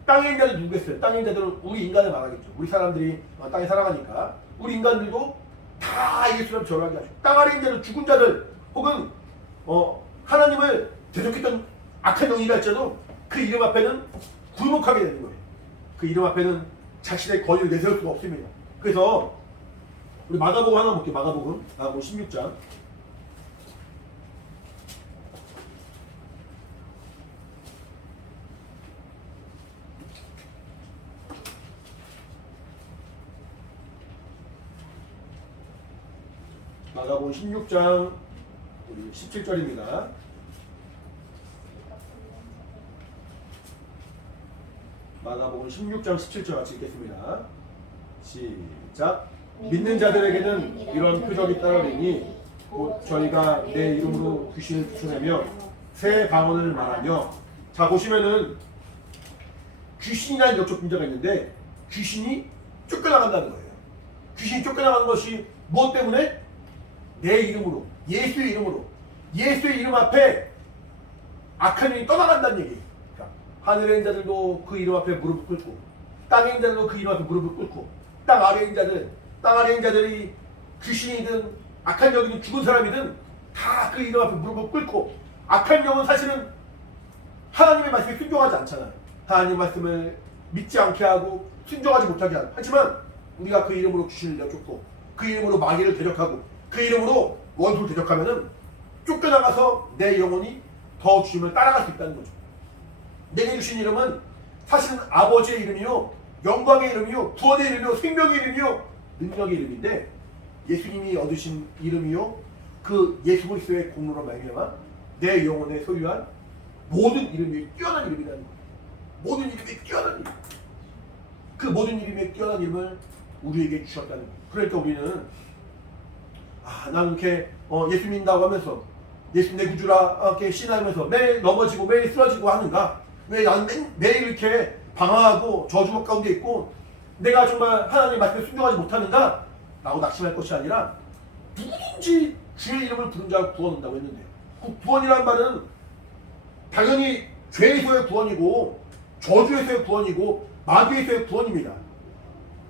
땅에 있는 자들 누구겠어요? 땅에 있는 자들은 우리 인간을 말하겠죠. 우리 사람들이 땅에 살아가니까 우리 인간들도 다 예수를 절하게 하시고, 땅 아래 있는 자들, 죽은 자들 혹은 하나님을 대적했던 악한 영이라 할지라도 그 이름 앞에는 굴복하게 되는 거예요. 그 이름 앞에는 자신의 권위를 내세울 수가 없습니다. 그래서 우리 마가복음 하나 볼게요. 마가복음 16장. 마가복음 16장 17절입니다. 마가복음 16장 17절 같이 읽겠습니다. 시작. 믿는 자들에게는 이런 표적이 따르리니 곧 저희가 내 이름으로 귀신을 쫓아내며 새 방언을 말하며. 자, 보시면은 귀신이라는 역적 문제가 있는데 귀신이 쫓겨나간다는 거예요. 귀신이 쫓겨나가는 것이 무엇 때문에? 내 이름으로, 예수의 이름으로, 예수의 이름 앞에 악한 영이 떠나간다는 얘기예요. 그러니까 하늘에 있는 자들도 그 이름 앞에 무릎을 꿇고, 땅에 있는 자들도 그 이름 앞에 무릎을 꿇고, 땅 아래에 있는 자들, 땅 아래에 있는 자들이 귀신이든 악한 영이든 죽은 사람이든 다 그 이름 앞에 무릎을 꿇고. 악한 영은 사실은 하나님의 말씀에 순종하지 않잖아요. 하나님의 말씀을 믿지 않게 하고 순종하지 못하게 하고. 하지만 우리가 그 이름으로 귀신을 내쫓고, 그 이름으로 마귀를 대적하고, 그 이름으로 원수를 대적하면은 쫓겨나가서 내 영혼이 더 주님을 따라갈 수 있다는 거죠. 내게 주신 이름은 사실은 아버지의 이름이요, 영광의 이름이요, 구원의 이름이요, 생명의 이름이요, 능력의 이름인데, 예수님이 얻으신 이름이요, 그 예수 그리스도의 공로로 말미암아 내 영혼에 소유한 모든 이름이 뛰어난 이름이라는 거예요. 모든 이름이 뛰어난 이름. 그 모든 이름의 뛰어난 이름을 우리에게 주셨다는 거예요. 그러니까 우리는 나는 이렇게 예수 믿는다고 하면서 예수 내 구주라 이렇게 신하면서 매일 넘어지고 매일 쓰러지고 하는가? 왜 나는 매일 이렇게 방황하고 저주곡 가운데 있고 내가 정말 하나님의 말씀에 순종하지 못하는가? 라고 낙심할 것이 아니라 누구든지 주의 이름을 부른 자를 구원한다고 했는데, 그 구원이란 말은 당연히 죄에서의 구원이고 저주에서의 구원이고 마귀에서의 구원입니다.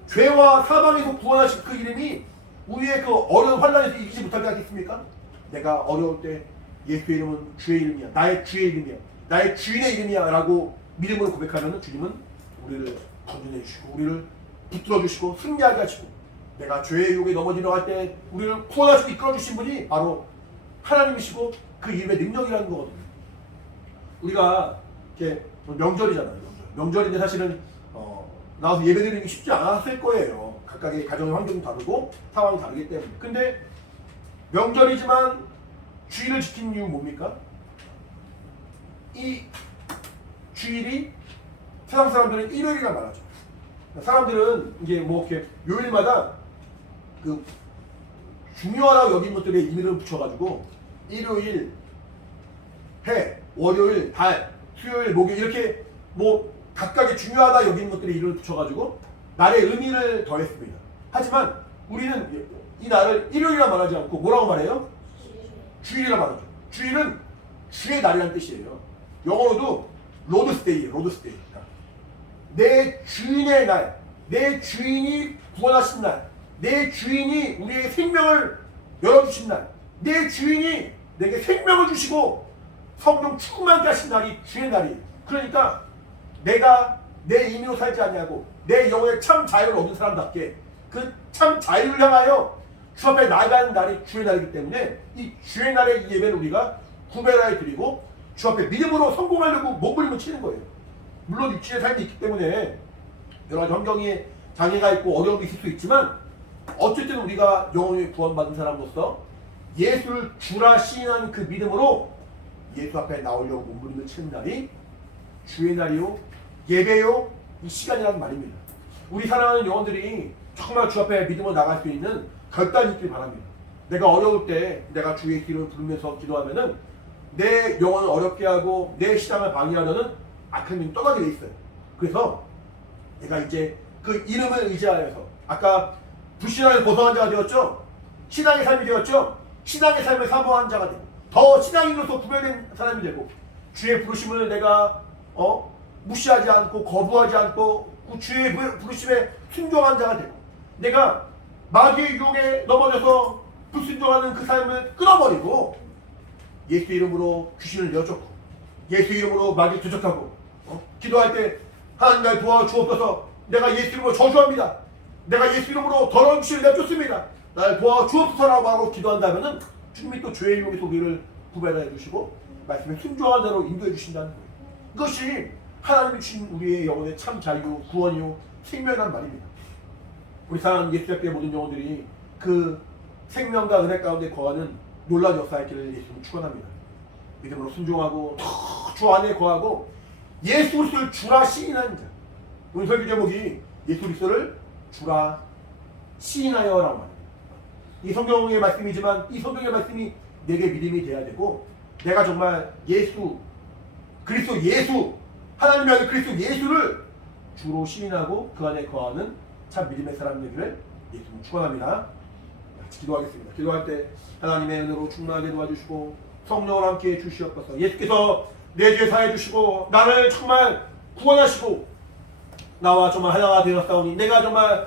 죄와 사방에서 구원하신 그 이름이 우리의 그 어려운 환난에서 이기지 못하게 하겠습니까? 내가 어려울 때 예수의 이름은 주의 이름이야, 나의 주의 이름이야, 나의 주인의 이름이야 라고 믿음으로 고백하면 주님은 우리를 건져내 주시고 우리를 붙들어 주시고 승리하게 하시고, 내가 죄의 유혹에 넘어지려 할 때 우리를 구원하시고 이끌어 주신 분이 바로 하나님이시고 그 이름의 능력이라는 거거든요. 우리가 이렇게 명절이잖아요. 명절인데 사실은 나와서 예배드리는 게 쉽지 않았을 거예요. 각각의 가정의 환경이 다르고 상황이 다르기 때문에. 근데 명절이지만 주일을 지키는 이유는 뭡니까? 이 주일이 세상 사람들은 일요일이라 말하죠. 사람들은 이제 뭐 이렇게 요일마다 그 중요하다고 여긴 것들에 이름을 붙여가지고 일요일, 해, 월요일, 달, 수요일, 목요일 이렇게 뭐 각각의 중요하다 여긴 것들에 이름을 붙여가지고 날의 의미를 더했습니다. 하지만 우리는 이 날을 일요일이라 말하지 않고 뭐라고 말해요? 주일이라 말하죠. 주일은 주의 날이라는 뜻이에요. 영어로도 로드스데이예요. 로드스데이. 내 주인의 날, 내 주인이 구원하신 날, 내 주인이 우리에게 생명을 열어주신 날, 내 주인이 내게 생명을 주시고 성령 충만케 하신 날이 주의 날이에요. 그러니까 내가 내 임의로 살지 아니하고 내 영혼의 참 자유를 얻은 사람답게 그 참 자유를 향하여 주 앞에 나아가는 날이 주의 날이기 때문에 이 주의 날의 예배를 우리가 구별하여 드리고 주 앞에 믿음으로 성공하려고 몸부림을 치는 거예요. 물론 육신의 삶이 있기 때문에 여러 가지 환경에 장애가 있고 어려움이 있을 수 있지만 어쨌든 우리가 영혼이 구원받은 사람으로서 예수를 주라 시인하는 그 믿음으로 예수 앞에 나오려고 몸부림을 치는 날이 주의 날이요, 예배요, 이 시간이라는 말입니다. 우리 사랑하는 영혼들이 정말 주 앞에 믿음으로 나갈 수 있는 결단이 있길 바랍니다. 내가 어려울 때 내가 주의 이름을 부르면서 기도하면은 내 영혼을 어렵게 하고 내 신앙을 방해하려는 악한 힘이 떠나게 돼 있어요. 그래서 내가 이제 그 이름을 의지하여서 아까 불신앙에서 벗어난 자가 되었죠. 신앙의 삶이 되었죠. 신앙의 삶을 사모한 자가 되고 더 신앙인으로서 구별된 사람이 되고 주의 부르심을 내가 무시하지 않고 거부하지 않고 주의 부르심에 순종한 자가 되고 내가 마귀의 유혹에 넘어져서 불순종하는 그 삶을 끊어버리고 예수 이름으로 귀신을 내어쫓고 예수 이름으로 마귀를 대적하고 기도할 때 하나님 날 도와주옵소서. 내가 예수 이름으로 저주합니다. 내가 예수 이름으로 더러운 귀신을 내쫓습니다. 날 도와주옵소서라고 말하고 기도한다면은 주님이 또 죄의 유혹에서 우리를 구별해 주시고 말씀에 순종하는 대로 인도해 주신다는 거예요. 이것이 하나님이 주신 우리의 영혼의 참 자유, 구원이요 생명이란 말입니다. 우리 사랑하는 예수님의 모든 영혼들이 그 생명과 은혜 가운데 거하는 놀라운 역사의 길을 예수님 축원합니다. 믿음으로 순종하고 더 주 안에 거하고 예수 그리스도를 주라 시인하는 자. 오늘 설교 제목이 예수 그리스도를 주라 시인하여라고 말합니다. 이 성경의 말씀이지만 이 성경의 말씀이 내게 믿음이 돼야 되고 내가 정말 예수 그리스도 예수 하나님의 아들 그리스도 예수를 주로 시인하고 그 안에 거하는 참 믿음의 사람 되기를 예수님 축원합니다. 같이 기도하겠습니다. 기도할 때 하나님의 은혜로 충만하게 도와주시고 성령을 함께 주시옵소서. 예수께서 내 죄 사해 주시고 나를 정말 구원하시고 나와 정말 하나가 되었사오니 내가 정말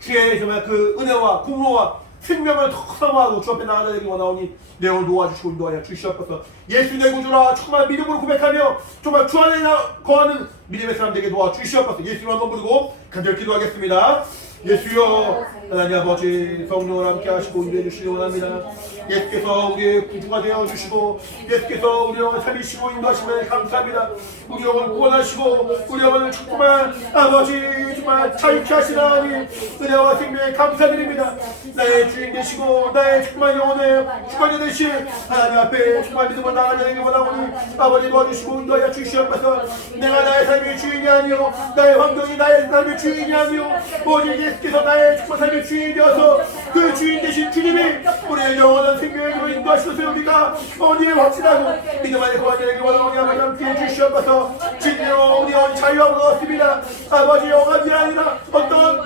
주의 정말 그 은혜와 공로와 생명을 더 사모하고 주 앞에 나아가기 원하오니 내 오늘 도와주시고 인도하여 주시옵소서. 예수 내 구주라 정말 믿음으로 고백하며 정말 주 안에 거하는 믿음의 사람들에게 도와주시옵소서. 예수를 한번 부르고 간절히 기도하겠습니다. 예수여 하나님 아버지 성령을 함께 하시고 인도해 주시기 원합니다. 예수께서 우리의 구주가 되어주시고 예수께서 우리 영을 살리시고 인도하시면 감사합니다. 우리 영을 구원하시고 우리 영을 정말 아버지 정말 자유케 하시는 하나님 은혜와 생명에 감사드립니다. 나의 주인 되시고 나의 정말 영혼의 주관자 되신 하나님 앞에 정말 믿음으로 나가는 게 원하오니 아버지 도와주시고 인도하여 주시옵소서. 내가 나의 삶의 주인이 아니요 나의 환경이 나의 삶의 주인이 아니요 오직 예수께서 나의 정말 삶의 주인이 되어서 그 주인 되신 주님이 우리의 영원한 생명으로 인도하시면서 우리가 어디에 확신하고 믿음 안에 거하게 원하오니 아버지 함께 주시옵소서. 진리로 우리 온 자유함을 얻었습니다. 아버지 영원이 아니라 어떤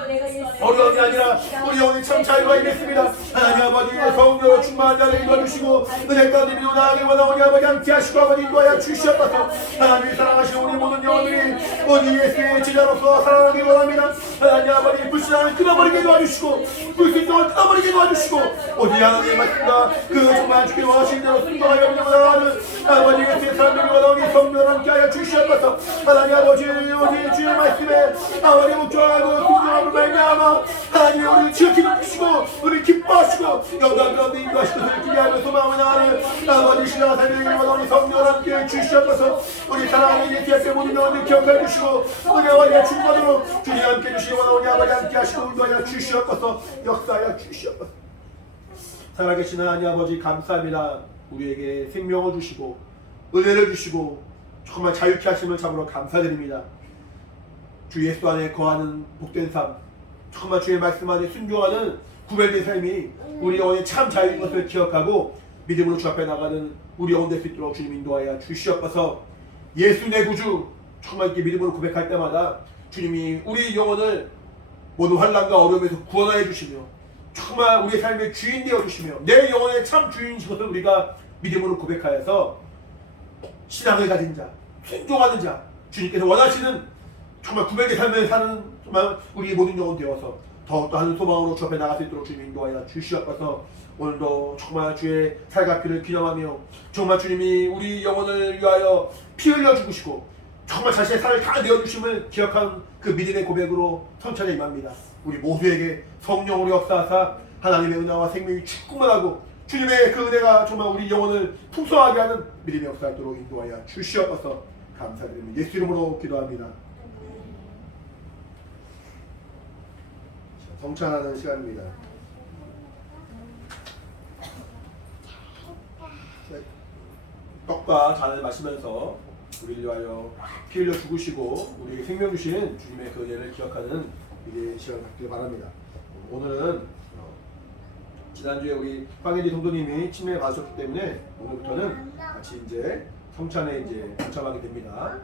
어려움이 아니라 우리 영혼이 참 자유가 있겠습니다. 하나님 아버지의 성령으로 충만한 자를 인도해주시고 은혜 가운데 믿어 나가게 원하오니 아버지 함께 하시고 아버지 인도하여 주시옵소서. 하나님이 사랑하시는 우리 모든 영혼들이 우리 예수의 제자로서 사랑하기 원합니다. 하나님 아버지 불신앙을 끊어버리게 도와주시고 불순종을 끊어버리게 도와주시고 오직 하나님의 말씀과 그 정말 주께 원하시는 대로 순종하여 믿어나가는 아버지 예수의 사람들이 원하오니 성령을 함께하여 주시옵소서. 하나님 아버지 우리 주의 말씀에 아버지 묵종하고 순종함을 말미암아 하나님 우리 지극히 높이시고 우리 기뻐하시고 영광 가운데 인도하시고 들키게 하며 소망을 나가는 아버지 신앙 삶의 원하오니 성령을 함께해 주시옵소서. 우리 사랑하는 예수 앞에 모든 영혼들 기억해 주시고 은혜와 충만으로 주님 함께 해주시기 원하오니 아버지 함께 하시고 인도하여 주시옵소서. 역사하여 주시옵소서. 살아계신 하나님 아버지 감사합니다. 우리에게 생명을 주시고 은혜를 주시고 정말 자유케 하심을 참으로 감사드립니다. 주 예수 안에 거하는 복된 삶 정말 주의 말씀 안에 순종하는 구별된 삶이 우리 영혼의 참 자유인 것을 기억하고 믿음으로 주 앞에 나가는 우리 영혼 될 수 있도록 주님 인도하여 주시옵소서. 예수 내 구주 정말 이렇게 믿음으로 고백할 때마다 주님이 우리 영혼을 모든 환난과 어려움에서 구원하여 주시며 정말 우리의 삶의 주인 되어 주시며 내 영혼의 참 주인이신 것을 우리가 믿음으로 고백하여서 신앙을 가진 자, 순종하는 자, 주님께서 원하시는 정말 구별된 삶을 사는 정말 우리 모든 영혼 되어서 더욱더 하는 소망으로 주 앞에 나갈 수 있도록 주님 인도하여 주시옵소서. 오늘도 정말 주의 살과 피를 기념하며 정말 주님이 우리 영혼을 위하여 피 흘려 죽으시고 정말 자신의 살을 다 내어주심을 기억한 그 믿음의 고백으로 성찬에 임합니다. 우리 모두에게 성령으로 역사하사 하나님의 은혜와 생명이 충만하고 주님의 그 은혜가 정말 우리 영혼을 풍성하게 하는 믿음의 역사도록 인도하여 주시옵소서. 감사드립니다. 예수 이름으로 기도합니다. 성찬하는 시간입니다. 떡과 잔을 마시면서 우리를 위하여 피 흘려 죽으시고 우리에게 생명 주신 주님의 그 은혜를 기억하는 우리의 시간을 갖기를 바랍니다. 오늘은 지난주에 우리 황혜지 동도님이 침례를 받으셨기 때문에 오늘부터는 같이 이제 성찬에 이제 동참하게 됩니다.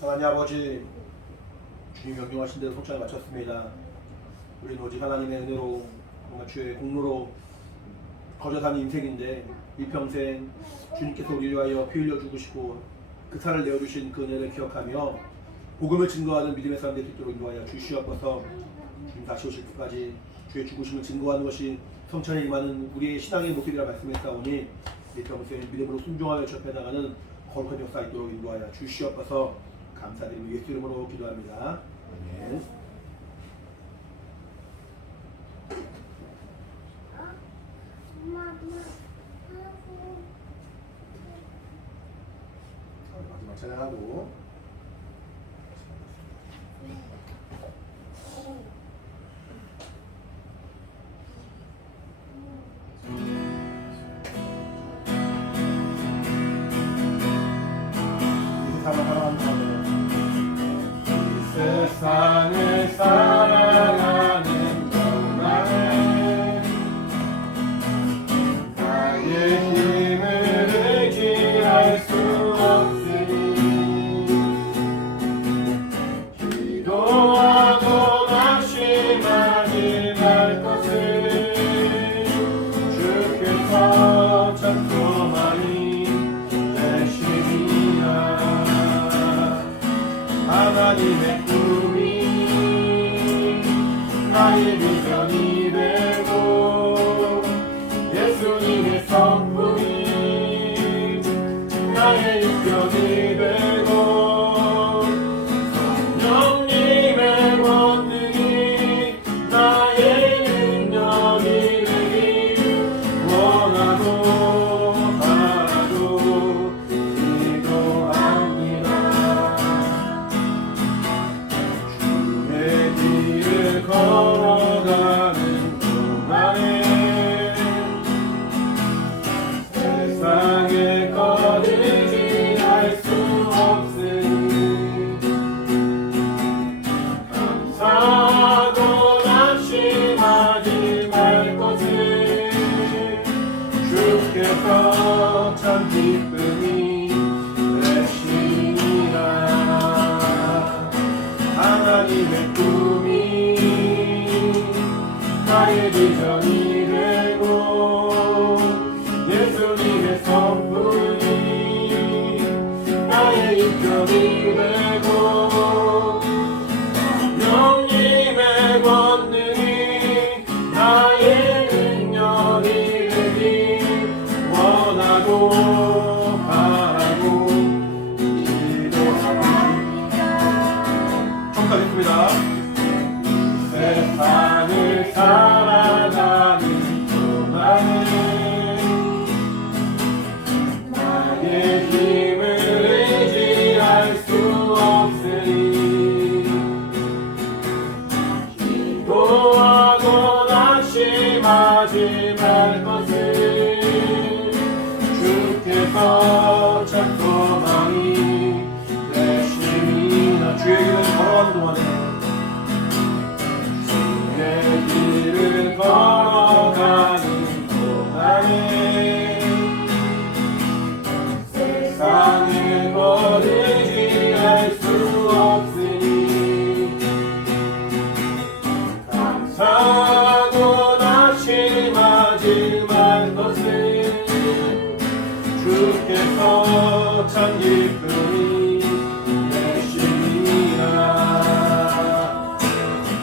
하나님 아버지, 주님 명령하신 대로 성찬을 마쳤습니다. 우리는 오직 하나님의 은혜로 정말 주의 공로로 거저산 인생인데 일평생 주님께서 우리를 위하여 피 흘려 죽으시고 그 살을 내어주신 그 은혜를 기억하며 복음을 증거하는 믿음의 사람들이 되도록 인도하여 주시옵소서. 주님 다시 오실 때까지 주의 죽으심을 증거하는 것이 성찬에 임하는 우리의 신앙의 모습이라 말씀했사오니 일평생 믿음으로 순종하며 접해나가는 거룩한 역사 있도록 인도하여 주시옵소서. 감사드리며 예수 이름으로 기도합니다. 아멘. 마지막 찬양하고 세상을 살아가는 동안에 나의 힘을 의지할 수 없으니 기도하고 낙심하지 말 것을 주께서 찾고 많이 되시리라. 하나님의 나의 비전이 되고 예수님의 성품이 나의 유편이 되고 성령님의 권능이 나의 능력이 되길 원하고 바라고 기도합니다. 주의 길을 걸어가는 동안에 세상의 것 의지할 수 없으니 감사하고 낙심하지 말 것을 주께서 참 기쁨이 되시니라. 하나님의 꿈이 나의 비전이 되고 예수님의 성품이 나의 인격이 되고 성령님의 권능이 나의 능력이 되길 원하고 바라고 기도합니다. 청하겠습니다. 세상을 살아가는 동안에 나의 힘을 의지할 수 없으니 기도하고 낙심하지 말 것을 주께서 찾고 많이 되시리라. 주의 길을 걸어가는 동안에 길을 걸어가는 동안에 세상의 거리 마지막 것을 주께서 참 기쁨이 되시니라.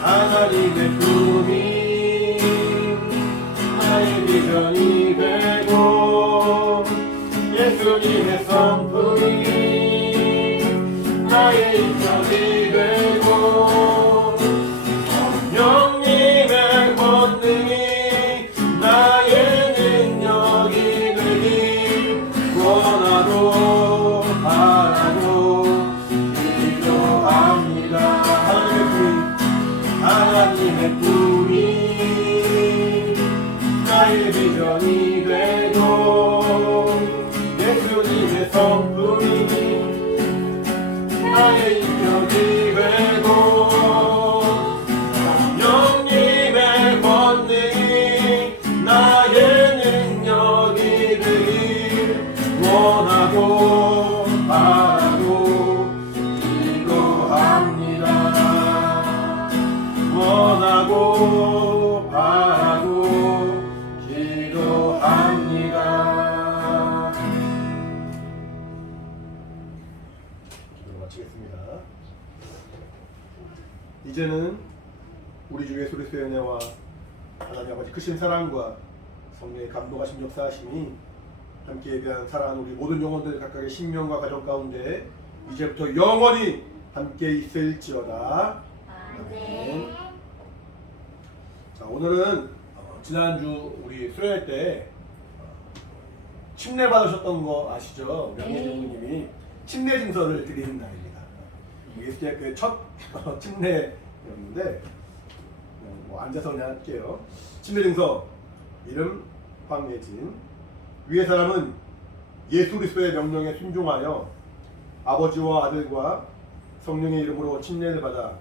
하나님의 꿈이 나의 비전이 되고 예수님의 성품이 나의 인격이 되고 성령님의 권능이 나의 능력이 되길 원하고 바라고 기도합니다. 하나님의 꿈이 나의 비전이 되고 예수님의 성품이 나의 인격이 되고 성령님의 권능이 나의 능력이 되길 원하고 바라고 기도합니다. 원하고 바라고 기도합니다. 기도를 마치겠습니다. 이제는 우리 주 예수 그리스도의 은혜와 하나님 아버지 크신 사랑과 성령의 감동하신 역사하심이 함께 예배한 사랑하는 우리 모든 영혼들 각각의 신명과 가정 가운데 이제부터 영원히 함께 있을지어다. 아멘. 자, 오늘은 지난주 우리 수요일 때 침례 받으셨던 거 아시죠? 명예정부님이 침례 증서를 드리는 날입니다. 예수대학교의 첫 침례였는데 뭐 앉아서 그냥 할게요. 침례 증서. 이름 황예진. 위의 사람은 예수 그리스도의 명령에 순종하여 아버지와 아들과 성령의 이름으로 침례를 받아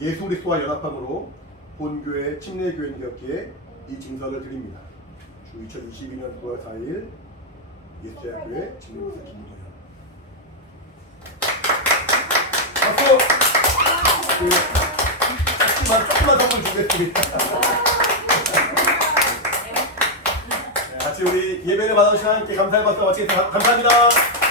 예수 그리스도와 연합함으로 본교회 침례교인이 되었기에 이 증서를 드립니다. 주 2022년 9월 4일 예수대학교의 침례교사 김도현. 박수! 조금만 선물 주겠습니다. 네, 같이 우리 예배를 받아주신 하나님께 감사의 박수 마치겠습니다. 감사합니다.